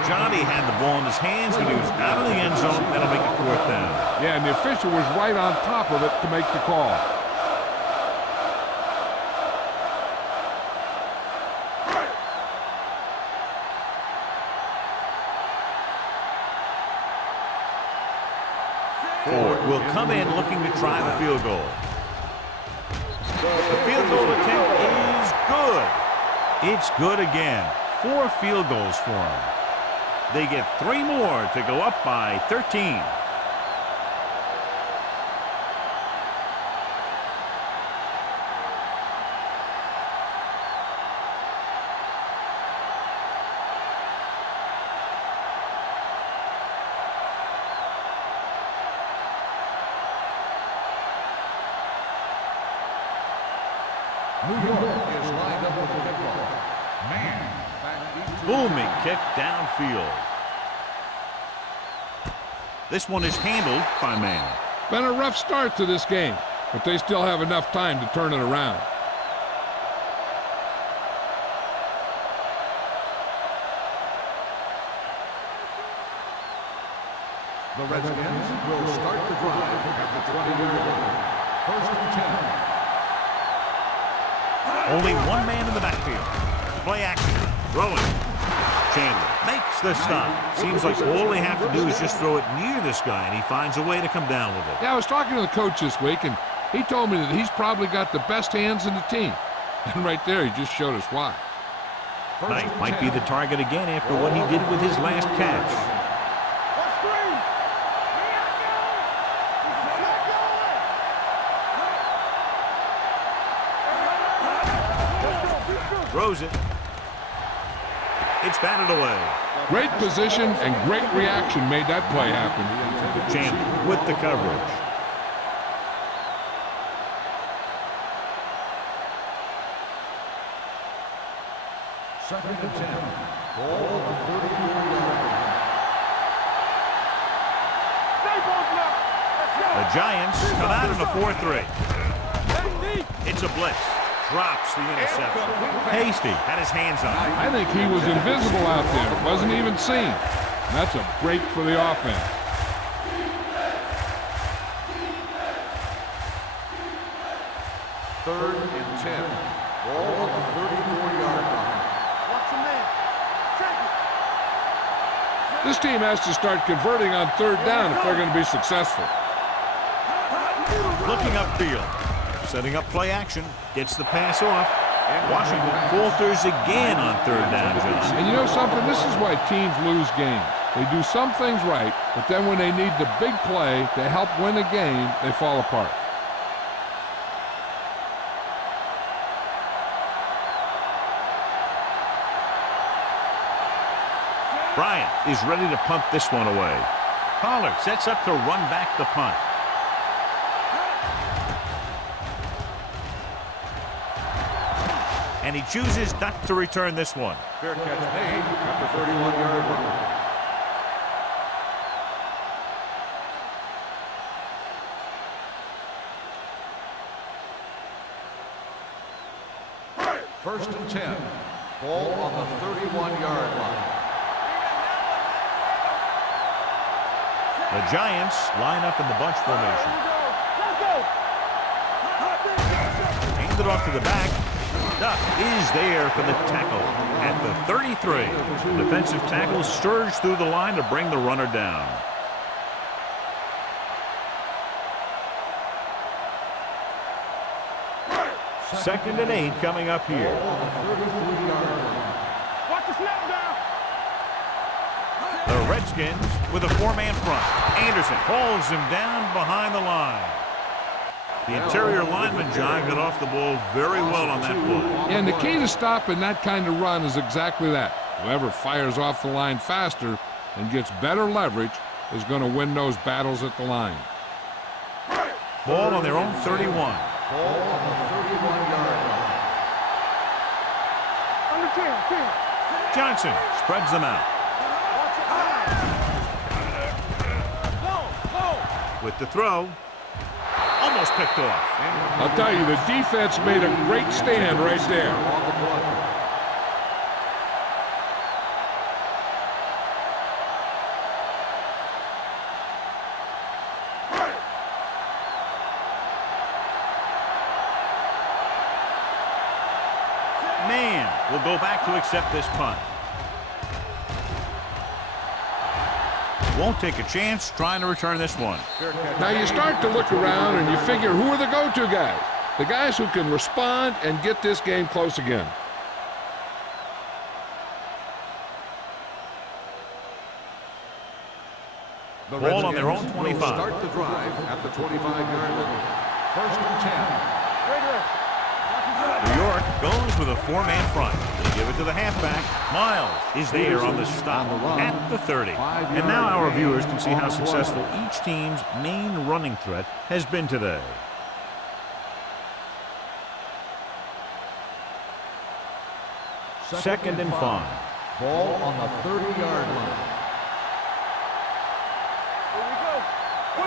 Johnny had the ball in his hands, but he was out of the end zone. That'll make it 4th down. Yeah, and the official was right on top of it to make the call. Ford will come in looking to try the field goal. The field goal attempt is good. It's good again. 4 field goals for him. They get 3 more to go up by 13. New York is lined up with the kickoff. Man, back deep. Booming kick downfield. This one is handled by Man. Been a rough start to this game, but they still have enough time to turn it around. The Redskins will start the drive at the 20-yard line. 1st and 10. Only 1 man in the backfield. Play action. Throwing. Chandler makes the stop. Seems like all they have to do is just throw it near this guy, and he finds a way to come down with it. Yeah, I was talking to the coach this week, and he told me that he's probably got the best hands in the team. And right there, he just showed us why. Knight might be the target again after what he did with his last catch. Throws it. It's batted away. Great position and great reaction made that play happen. Chandler with the coverage. Second and 10. Ball on the 34-yard line. The Giants come out in a 4-3. It's a blitz. drops the interception. Hasty had his hands on it. I think he was invisible out there. Wasn't even seen. That's a break for the offense. Third and 10. Ball on the 34-yard line. Watch the man. Check it. This team has to start converting on third down if they're going to be successful. Looking upfield. Setting up play action. Gets the pass off. Washington falters again on third down, John. And you know something? This is why teams lose games. They do some things right, but then when they need the big play to help win a game, they fall apart. Bryant is ready to punt this one away. Pollard sets up to run back the punt. And he chooses not to return this one. Fair catch made at the 31-yard line. First and 10. Ball on the 31-yard line. The Giants line up in the bunch formation. Handed off to the back. Duck is there for the tackle at the 33. The defensive tackle surged through the line to bring the runner down. Second and 8 coming up here. Watch the snap down. The Redskins with a four-man front. Anderson hauls him down behind the line. The interior lineman, John, got off the ball very well on that play. And the key to stopping that kind of run is exactly that. Whoever fires off the line faster and gets better leverage is going to win those battles at the line. Ball on their own 31. Ball on the 31-yard line. Under 10. Johnson spreads them out. With the throw. Almost picked off. I'll tell you, the defense made a great stand right there. Man will go back to accept this punt. Won't take a chance trying to return this one. Now you start to look around and you figure, who are the go-to guys? The guys who can respond and get this game close again. Ball on their own 25. Start the drive at the 25-yard line. First and 10. New York goes with a four-man front. They give it to the halfback. Miles is there on the stop at the 30. And now our viewers can see how successful each team's main running threat has been today. Second and 5. Ball on the 30-yard line.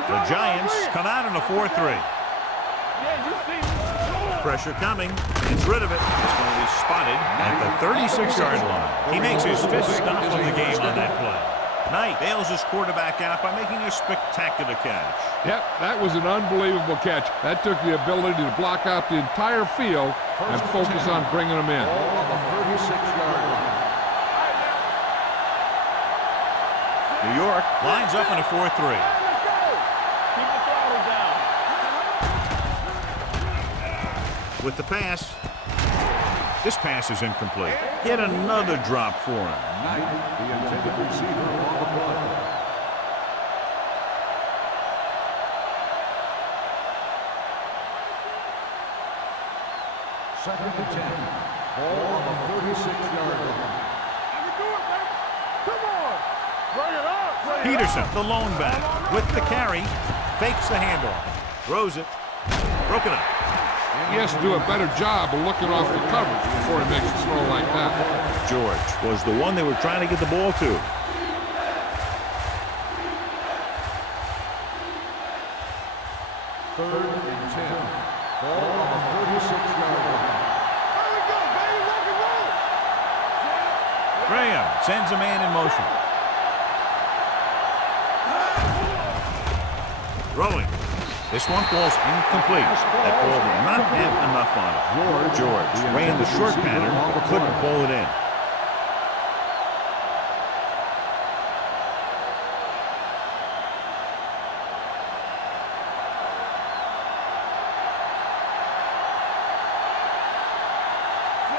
The Giants come out in a 4-3. Pressure coming. Gets rid of it. It's going to be spotted at the 36-yard line. He makes his fifth stop of the game on that play. Knight bails his quarterback out by making a spectacular catch. Yep, that was an unbelievable catch. That took the ability to block out the entire field and focus on bringing them in. Ball on the 36-yard line. New York lines up in a 4-3. With the pass. This pass is incomplete. Yet another drop for him. Knight, the intended receiver on the play. Second and 10. Ball on the 36-yard line. Come on. Bring it up. Peterson, the lone back, with the carry, fakes the handoff, throws it, broken up. He has to do a better job of looking off the coverage before he makes a throw like that. George was the one they were trying to get the ball to. Third and 10. Ball on the 36-yard line. sends a man in motion. Throwing. This one falls incomplete. That ball did not have enough on it. George ran the short pattern, but couldn't pull it in.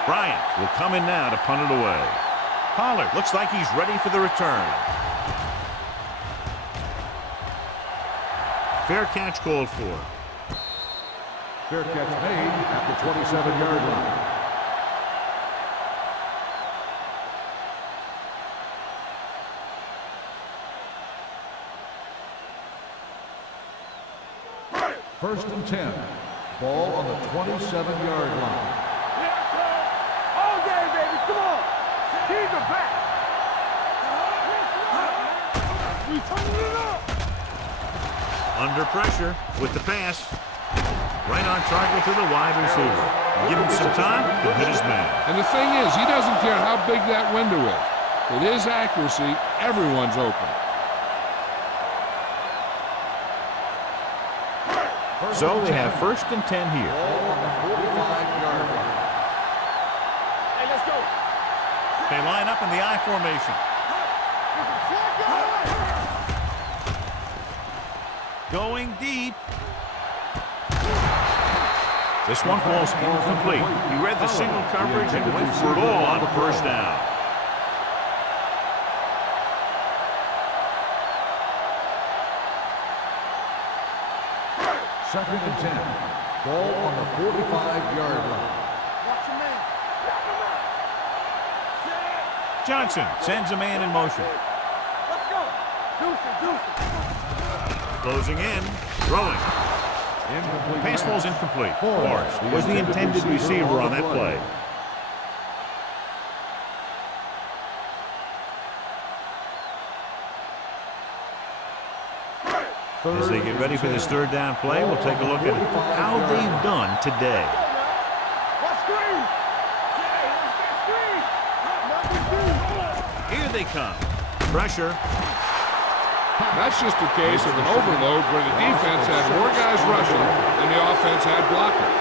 Bryant will come in now to punt it away. Pollard looks like he's ready for the return. Fair catch called for. Fair catch made at the 27-yard line. First and 10. Ball on the 27-yard line. All day, baby. Come on. Keep it back. We turning it up. Under pressure with the pass. Right on target to the wide receiver. Give him some time to hit his man. And the thing is, he doesn't care how big that window is. With his accuracy, everyone's open. So they have first and 10 here. Ball on the 45-yard line. Hey, let's go. They line up in the I formation. Going deep. This one falls incomplete. He read the single coverage and went for it all on first down. Second and 10. Ball on the 45-yard line. Watch your man. Johnson sends a man in motion. Let's go. Deuce it. Closing in. Throwing. Incomplete. Pass falls incomplete. Forrest was the intended receiver on that play. As they get ready for this third down play, we'll take a look at how they've done today. Here they come. Pressure. That's just a case of an overload where the defense had more guys rushing than the offense had blocking.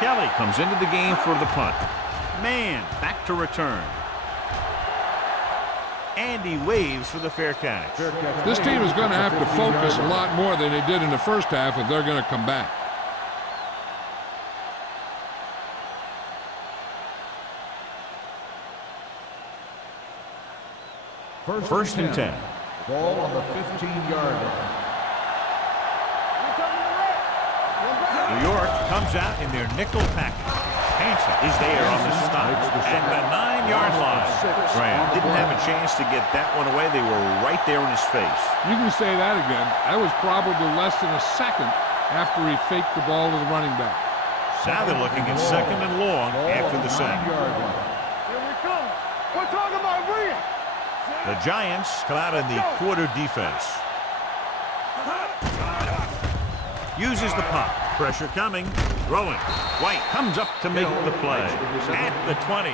Kelly comes into the game for the punt. Man back to return. And he waves for the fair catch. This team is going to have to focus a lot more than they did in the first half if they're going to come back. First and 10. Ball on the 15-yard line. New York comes out in their nickel package. Hansen is there on the stop at the 9-yard line. Graham didn't have a chance to get that one away. They were right there in his face. You can say that again. That was probably less than a second after he faked the ball to the running back. Now they're looking at second and long after the sack. Here we come. We're talking about Rhea. The Giants come out in the quarter defense. Uses the pop. Pressure coming. Throwing. White comes up to make the play. At the 20.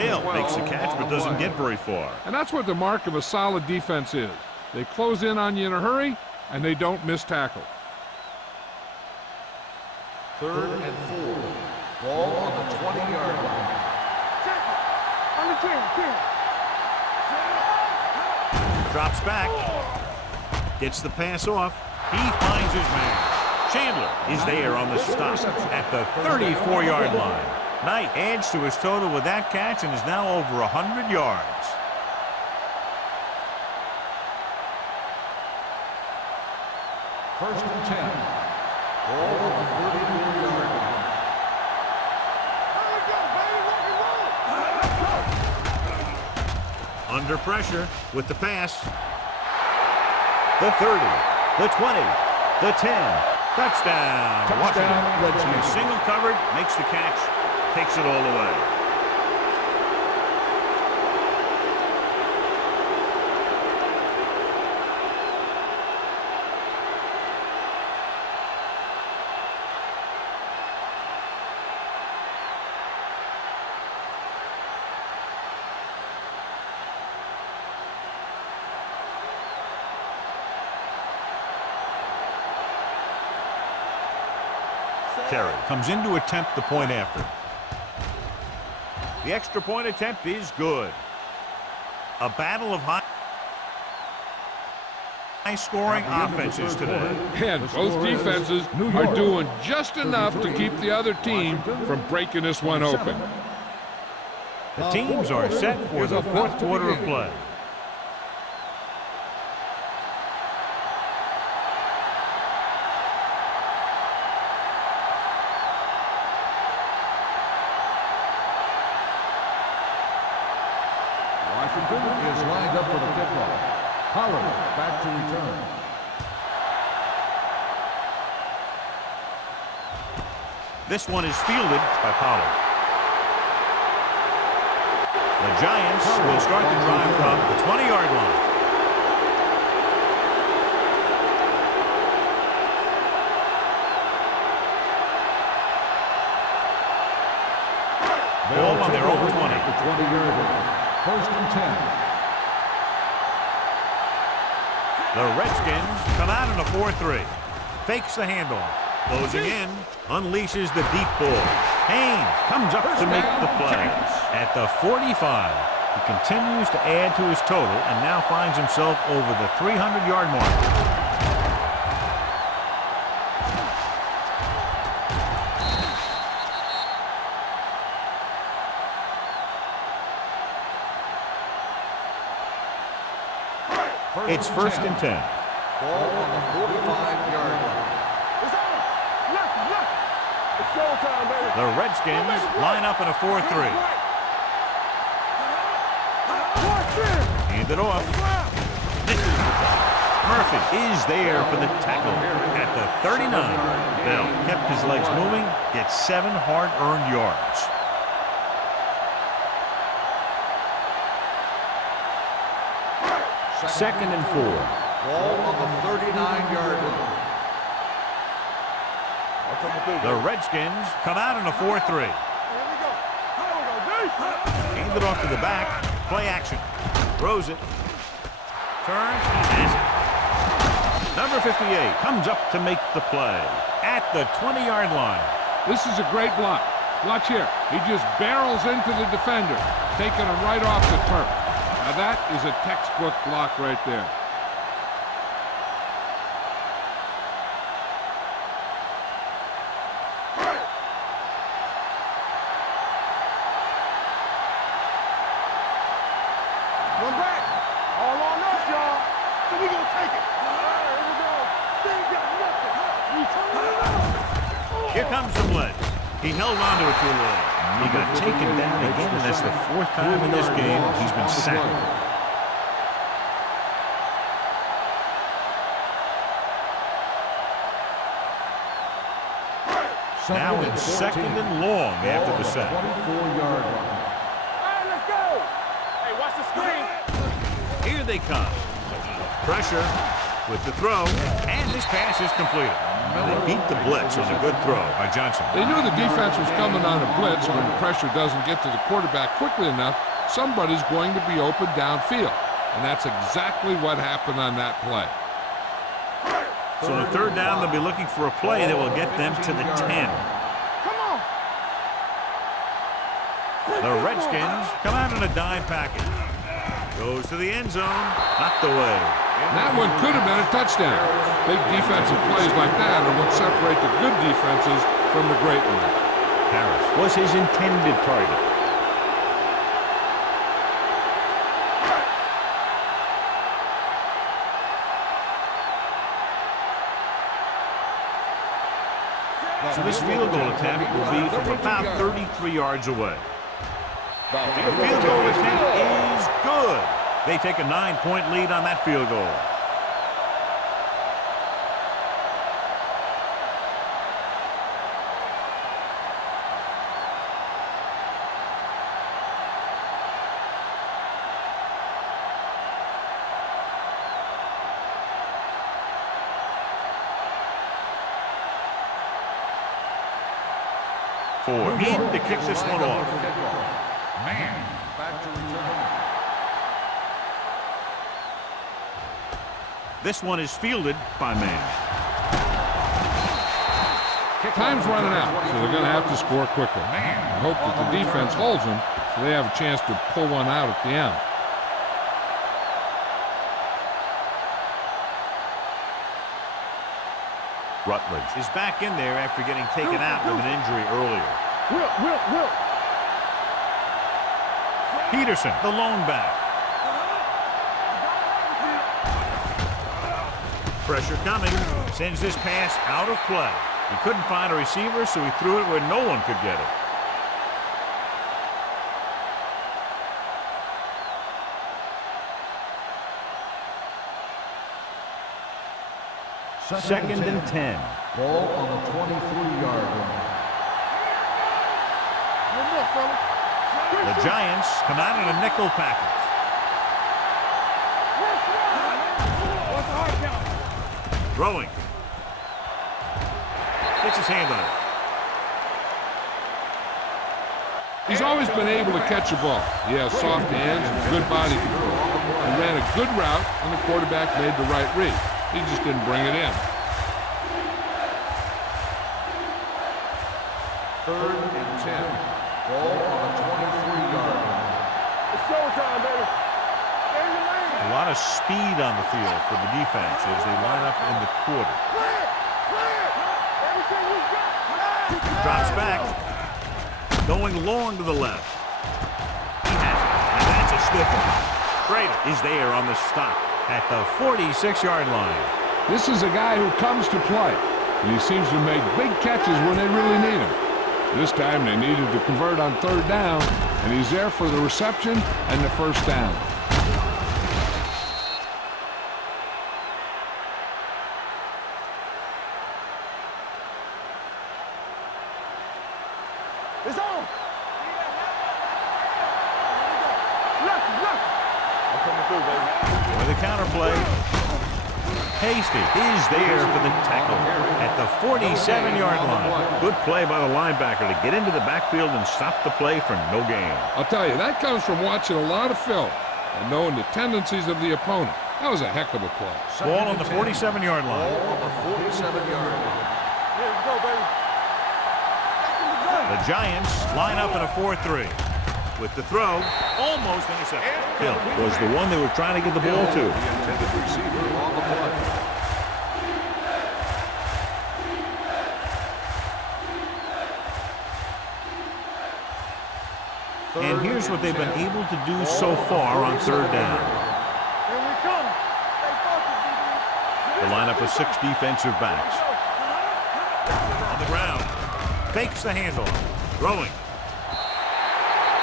Hill makes the catch but doesn't get very far. And that's what the mark of a solid defense is. They close in on you in a hurry, and they don't miss tackle. Third and 4. Ball on the 20-yard line. On the 10. Drops back. Gets the pass off. He finds his man. Chandler is there on the stop at the 34-yard line. Knight adds to his total with that catch and is now over 100 yards. First and 10. Ball on the 34-yard line. Under pressure with the pass. The 30, the 20, the 10. Touchdown. Touchdown, Red Team. Single covered, makes the catch, takes it all away. carry. Comes in to attempt the point after. The extra point attempt is good. A battle of high-scoring offenses today. And both defenses are doing just enough to keep the other team from breaking this one open. The teams are set for the fourth quarter of play. Washington is lined up for the kickoff. Pollard back to return. This one is fielded by Pollard. The Giants will start the drive from the 20-yard line. Ball on their own 20. 20-yard line. First and 10. The Redskins come out in a 4-3. Fakes the handoff. Closing in. Unleashes the deep ball. Haynes comes up to make the play. At the 45, he continues to add to his total and now finds himself over the 300-yard mark. It's first and 10. Ball on the 45-yard line. It's showtime, baby. The Redskins line up in a 4-3. Hand it off. This is the tackle. Murphy is there for the tackle at the 39. Bell kept his legs moving, gets 7 hard-earned yards. Second and 4. Ball on the 39-yard line. The Redskins come out in a 4-3. Hand it off to the back. Play action. Throws it. Turns. He has it. Number 58 comes up to make the play at the 20-yard line. This is a great block. Watch here. He just barrels into the defender, taking him right off the turf. Now that is a textbook block right there. One back. All on us, y'all. So we gonna take it. All right, here we go. They ain't got nothing. We turn it up. Here comes the blitz. He held on to it too long. He got taken down again, and that's the 4th time in this game he's been sacked. Now it's second and long after the sack. 24-yard line. All right, let's go. Hey, watch the screen. Here they come. Pressure with the throw, and this pass is completed. They beat the blitz on a good throw by Johnson. They knew the defense was coming on a blitz. When the pressure doesn't get to the quarterback quickly enough, somebody's going to be open downfield. And that's exactly what happened on that play. So on 3rd down, they'll be looking for a play that will get them to the 10. Come on. The Redskins come out in a dime package. Goes to the end zone. Knocked away. That one could have been a touchdown. Big defensive plays like that are what separate the good defenses from the great ones. Harris was his intended target. So this field goal attempt will be from about 33 yards away. The field goal attempt is good. They take a 9-point lead on that field goal. In to kick this one off. Man back to return. This one is fielded by Mann. Time's running out, so they're going to have to score quickly. I hope that the defense holds them so they have a chance to pull one out at the end. Rutledge is back in there after getting taken out with an injury earlier. Will. Peterson, the lone back. Pressure coming. Sends this pass out of play. He couldn't find a receiver, so he threw it where no one could get it. Second and 10. Ball on the 23-yard line. The Giants come out in a nickel package. Throwing. Gets his hand on it. He's always been able to catch a ball. He has soft hands and good body control. He ran a good route, and the quarterback made the right read. He just didn't bring it in. Third and 10. Ball on the 23-yard line. It's showtime, baby. A lot of speed on the field for the defense as they line up in the quarter. Drops back. Going long to the left. He has it. And that's a stiff one. Schrader is there on the stop at the 46-yard line. This is a guy who comes to play, and he seems to make big catches when they really need him. This time they needed to convert on third down, and he's there for the reception and the first down. It's on. With the counter play, Hasty is there for the tackle at the 47-yard line. Good play by the linebacker to get into the backfield and stop the play for no gain. I'll tell you, that comes from watching a lot of film and knowing the tendencies of the opponent. That was a heck of a play. Ball on the 47-yard line. Ball on the 47-yard line. Here we go, baby. The Giants line up in a 4-3. With the throw, almost intercepted. Hill was the one they were trying to get the ball to. The intended receiver on the play. And here's what they've been able to do so far on third down. Here we come. Stay focused, The lineup of 6 defensive backs. On the ground. Fakes the handoff. Throwing.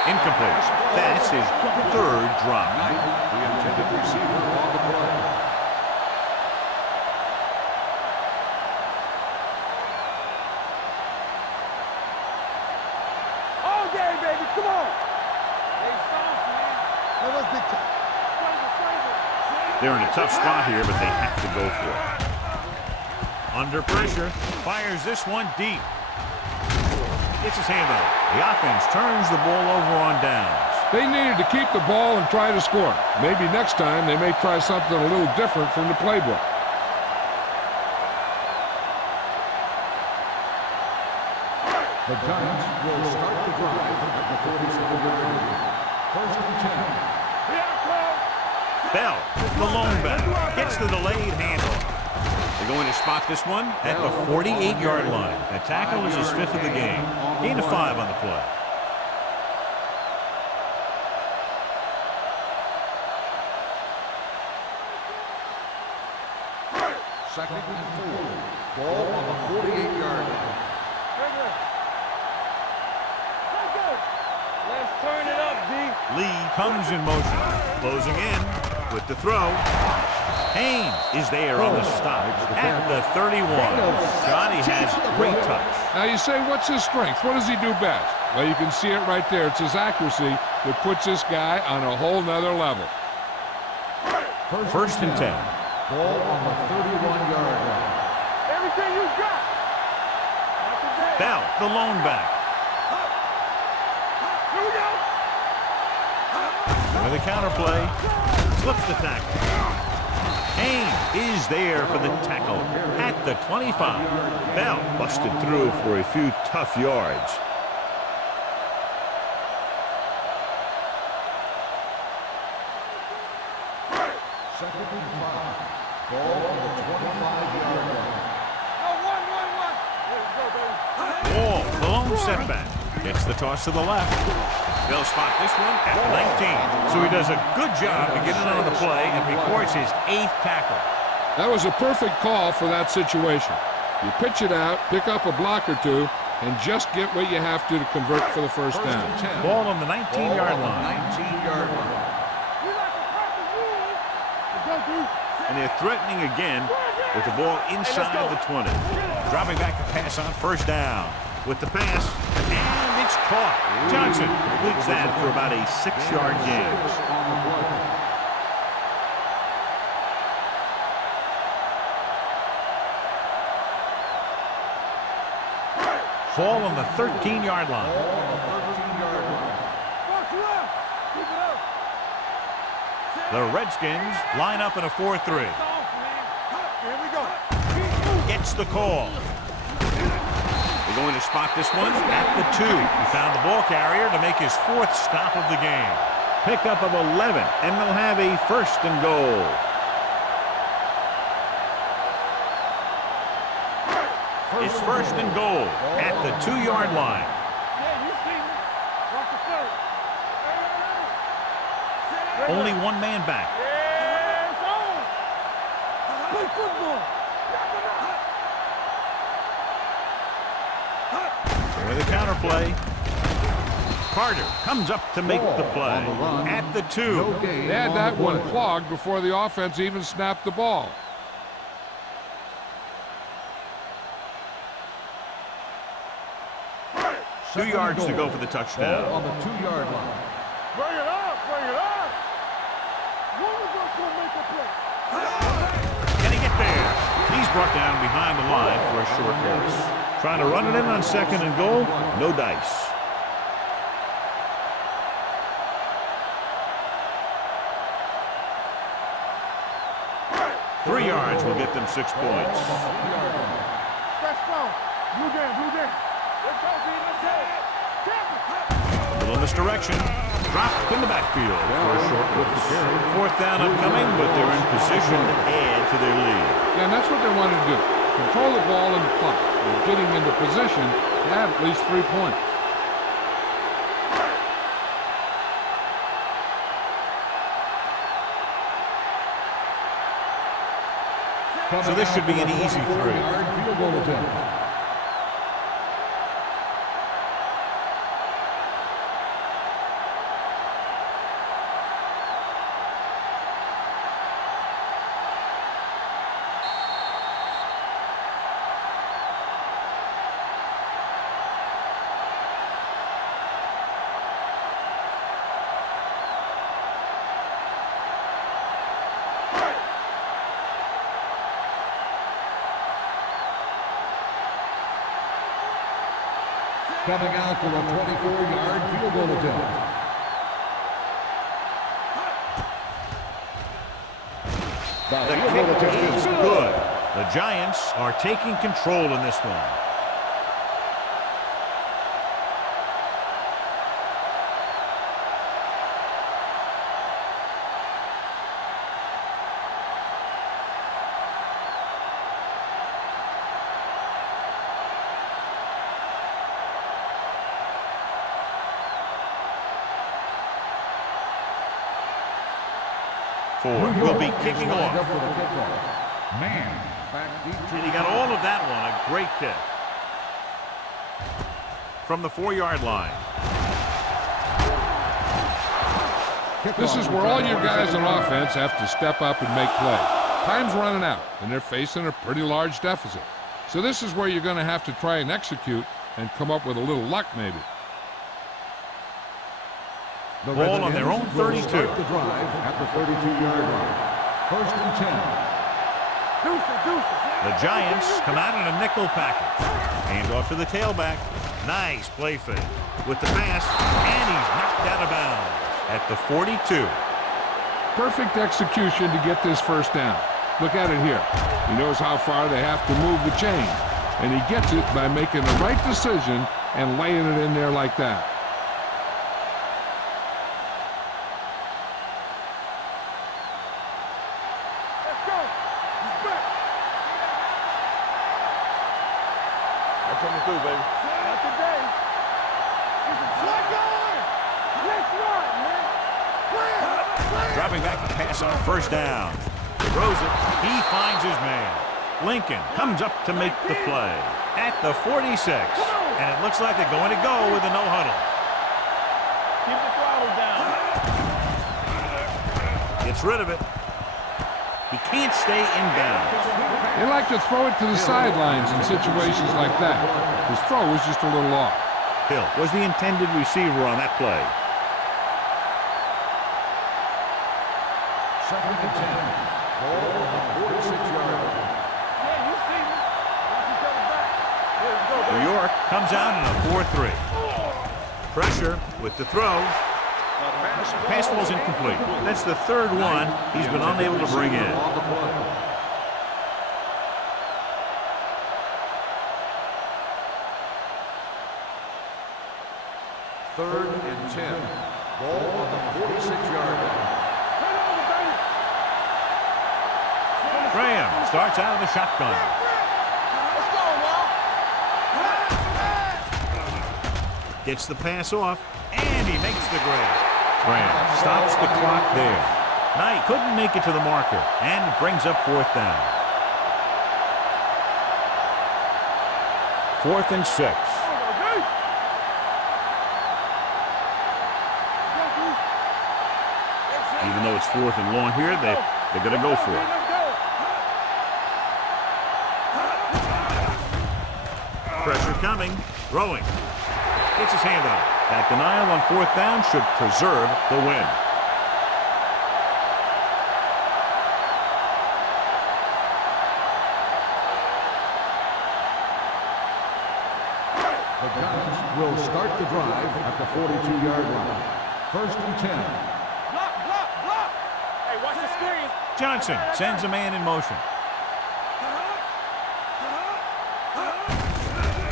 Incomplete. That's his third drop. The intended receiver on the play. all day, baby. Come on. Hey, soft, man. That was big time. They're in a tough spot here, but they have to go for it. Under pressure, fires this one deep. Gets his hand on it. The offense turns the ball over on downs. They needed to keep the ball and try to score. Maybe next time they may try something a little different from the playbook. The Giants will start the drive at the 47-yard line. First and 10. Bell, the lone back, gets the delayed handoff. They're going to spot this one at the 48-yard line. That tackle is his 5th of the game. Gain of 5 on the play. Second and 4. Ball on the 48-yard line. Let's turn it up, D. Lee comes in motion, closing in with the throw. Haynes is there on the stop at the 31. Johnny has great touch. Now you say, what's his strength? What does he do best? Well, you can see it right there. It's his accuracy that puts this guy on a whole nother level. First and 10. Ball on the 31-yard line. Everything you got. Bell, the lone back. Here we go. With a counter play, slips the tackle. Kane is there for the tackle at the 25. Bell busted through for a few tough yards. Second and 5. Ball on the 25-yard line. Ball, the lone setback. Gets the toss to the left. They'll spot this one at 19. So he does a good job to get it on the play and records his 8th tackle. That was a perfect call for that situation. You pitch it out, pick up a block or two, and just get what you have to convert for the first down. Ball on the 19-yard line. 19-yard line. And they're threatening again with the ball inside the 20. Dropping back to pass on first down. With the pass, and it's caught. Johnson completes that for about a 6-yard gain. Ball on the 13-yard line. The Redskins line up in a 4-3. Gets the call. They're going to spot this one at the 2. He found the ball carrier to make his 4th stop of the game. Pickup of 11, and they'll have a 1st and goal. It's 1st and goal at the 2-yard line. Only one man back. With a counter play. Carter comes up to make the play at the 2. They had that one clogged before the offense even snapped the ball. Two yards to go for the touchdown. On the 2-yard line. Bring it up, bring it up. Can he get there? He's brought down behind the line for a short loss. Trying to run it in on 2nd and goal. No dice. Three yards will get them 6 points. Let's go. Blue game, blue game. Let's go, B. Let's go. Little misdirection. Dropped in the backfield for a short loss. 4th down upcoming, but they're in position to add to their lead. Yeah, and that's what they wanted to do. Control the ball and the clock. They're getting into position to have at least 3 points. So this should be an easy 3. Field goal attempt. Coming out for a 24-yard field goal attempt. The kick is good. The Giants are taking control in this one. Will be kicking off. Man, back deep. And he got all of that one. A great kick. From the 4-yard line. This is where all your guys on offense have to step up and make plays. Time's running out, and they're facing a pretty large deficit. So this is where you're going to have to try and execute and come up with a little luck maybe. The ball on their own 32. The drive at the 32-yard line. 1st and 10. The Giants come out in a nickel package. Hand off to the tailback. Nice play fake with the pass, and he's knocked out of bounds at the 42. Perfect execution to get this 1st down. Look at it here. He knows how far they have to move the chain, and he gets it by making the right decision and laying it in there like that. Let's go. He's back. I'm coming through, baby. Not today. He's a flag going. Let's run, man. Clear. Dropping back to pass on first down. Throws it. He finds his man. Lincoln comes up to make the play at the 46. And it looks like they're going to go with a no-huddle. Keep the throttle down. Gets rid of it. He can't stay in bounds. They like to throw it to the sidelines in situations like that. His throw was just a little off. Hill was the intended receiver on that play. Second and 10. Ball on the 46-yard line. Yeah, you see me. Watch each other back. Here we go, New York comes out in a 4-3. Pressure with the throw. Pass ball's incomplete. That's the third one he's been unable to bring in. On the play. Third and 10. Ball on the 46-yard line. Turn over, baby. Graham starts out of the shotgun. Let's go, now. Gets the pass off, and he makes the grab. Graham stops the clock there. Knight couldn't make it to the marker, and brings up fourth down. 4th and 6. Even though it's 4th and long here, they're going to go for it. Pressure coming, throwing. Gets his hand on it. That denial on 4th down should preserve the win. The Giants will start the drive at the 42-yard line. First and 10. Block, block, block. Hey, watch the screen. Johnson sends a man in motion.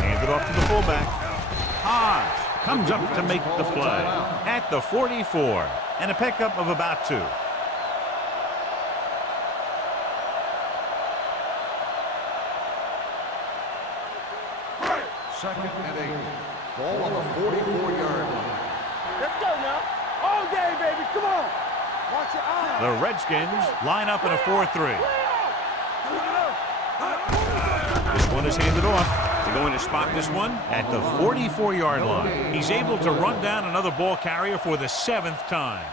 Handed off to the fullback. Hodge comes up to make the play at the 44, and a pickup of about 2. Second and 8. Ball on the 44-yard line. Let's go now. All day, baby. Come on. Watch your eyes. The Redskins line up in a 4-3. This one is handed off. They're going to spot this one at the 44-yard line. He's able to run down another ball carrier for the 7th time.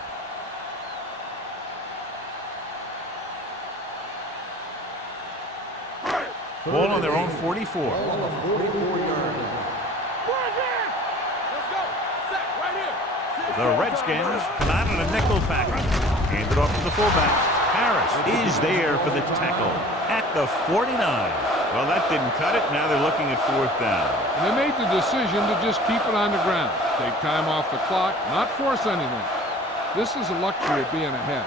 Ball on their own 44. Ball on the 44-yard line. Let's go. Set right here. The Redskins come out in a nickel package. Handed off to the fullback. Harris is there for the tackle at the 49. Well, that didn't cut it. Now they're looking at 4th down. And they made the decision to just keep it on the ground. Take time off the clock, not force anything. This is a luxury of being ahead.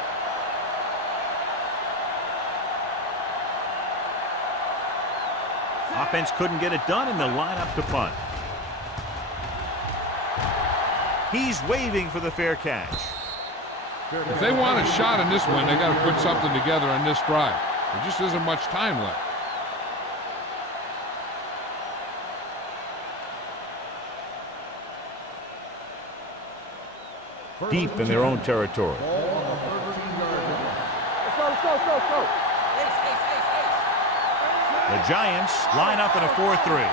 Offense couldn't get it done, and they'll line up to punt. He's waving for the fair catch. If they want a shot in this one, they got to put something together on this drive. There just isn't much time left. Deep in their own territory. Ball on the 13-yard line. Let's go. The Giants line up in a 4-3.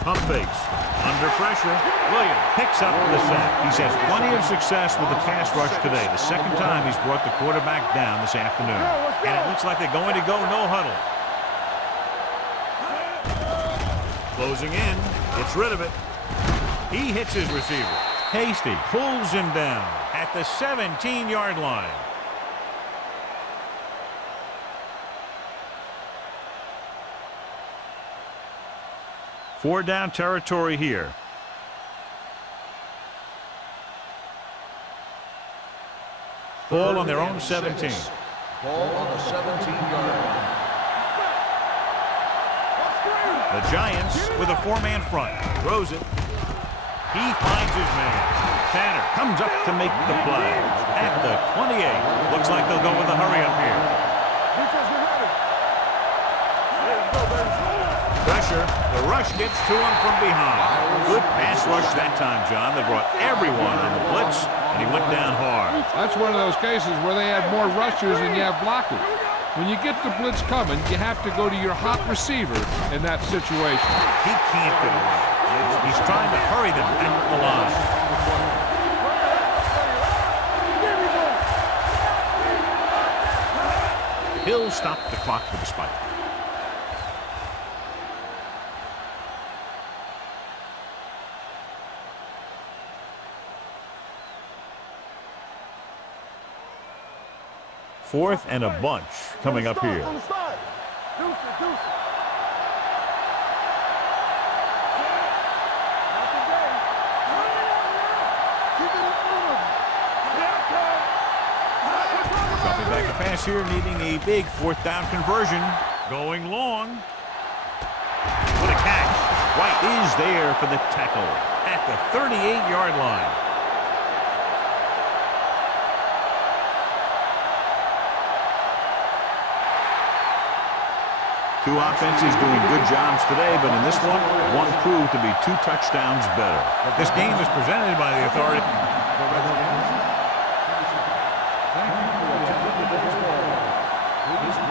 Pump fakes. Under pressure. Williams picks up the sack. He's had plenty of success with the pass rush today. The second time he's brought the quarterback down this afternoon. And it looks like they're going to go no huddle. Closing in. Gets rid of it. He hits his receiver. Hasty pulls him down at the 17-yard line. Four down territory here. Ball on their own 17. Ball on the 17-yard line. The Giants with a four-man front. Throws it. He finds his man. Tanner comes up to make the play. At the 28. Looks like they'll go with a hurry up here. Pressure. The rush gets to him from behind. Good pass rush that time, John. They brought everyone on the blitz, and he went down hard. That's one of those cases where they have more rushers than you have blockers. When you get the blitz coming, you have to go to your hot receiver in that situation. He can't get away. He's trying to hurry them at the line. He'll stop the clock for the spike. Fourth and a bunch coming up here. Dropping back a pass here, needing a big fourth down conversion. Going long. What a catch. White is there for the tackle at the 38-yard line. Two offenses doing good jobs today, but in this one proved to be 2 touchdowns better. This game is presented by the authority. Thank you for attending today's ball. Please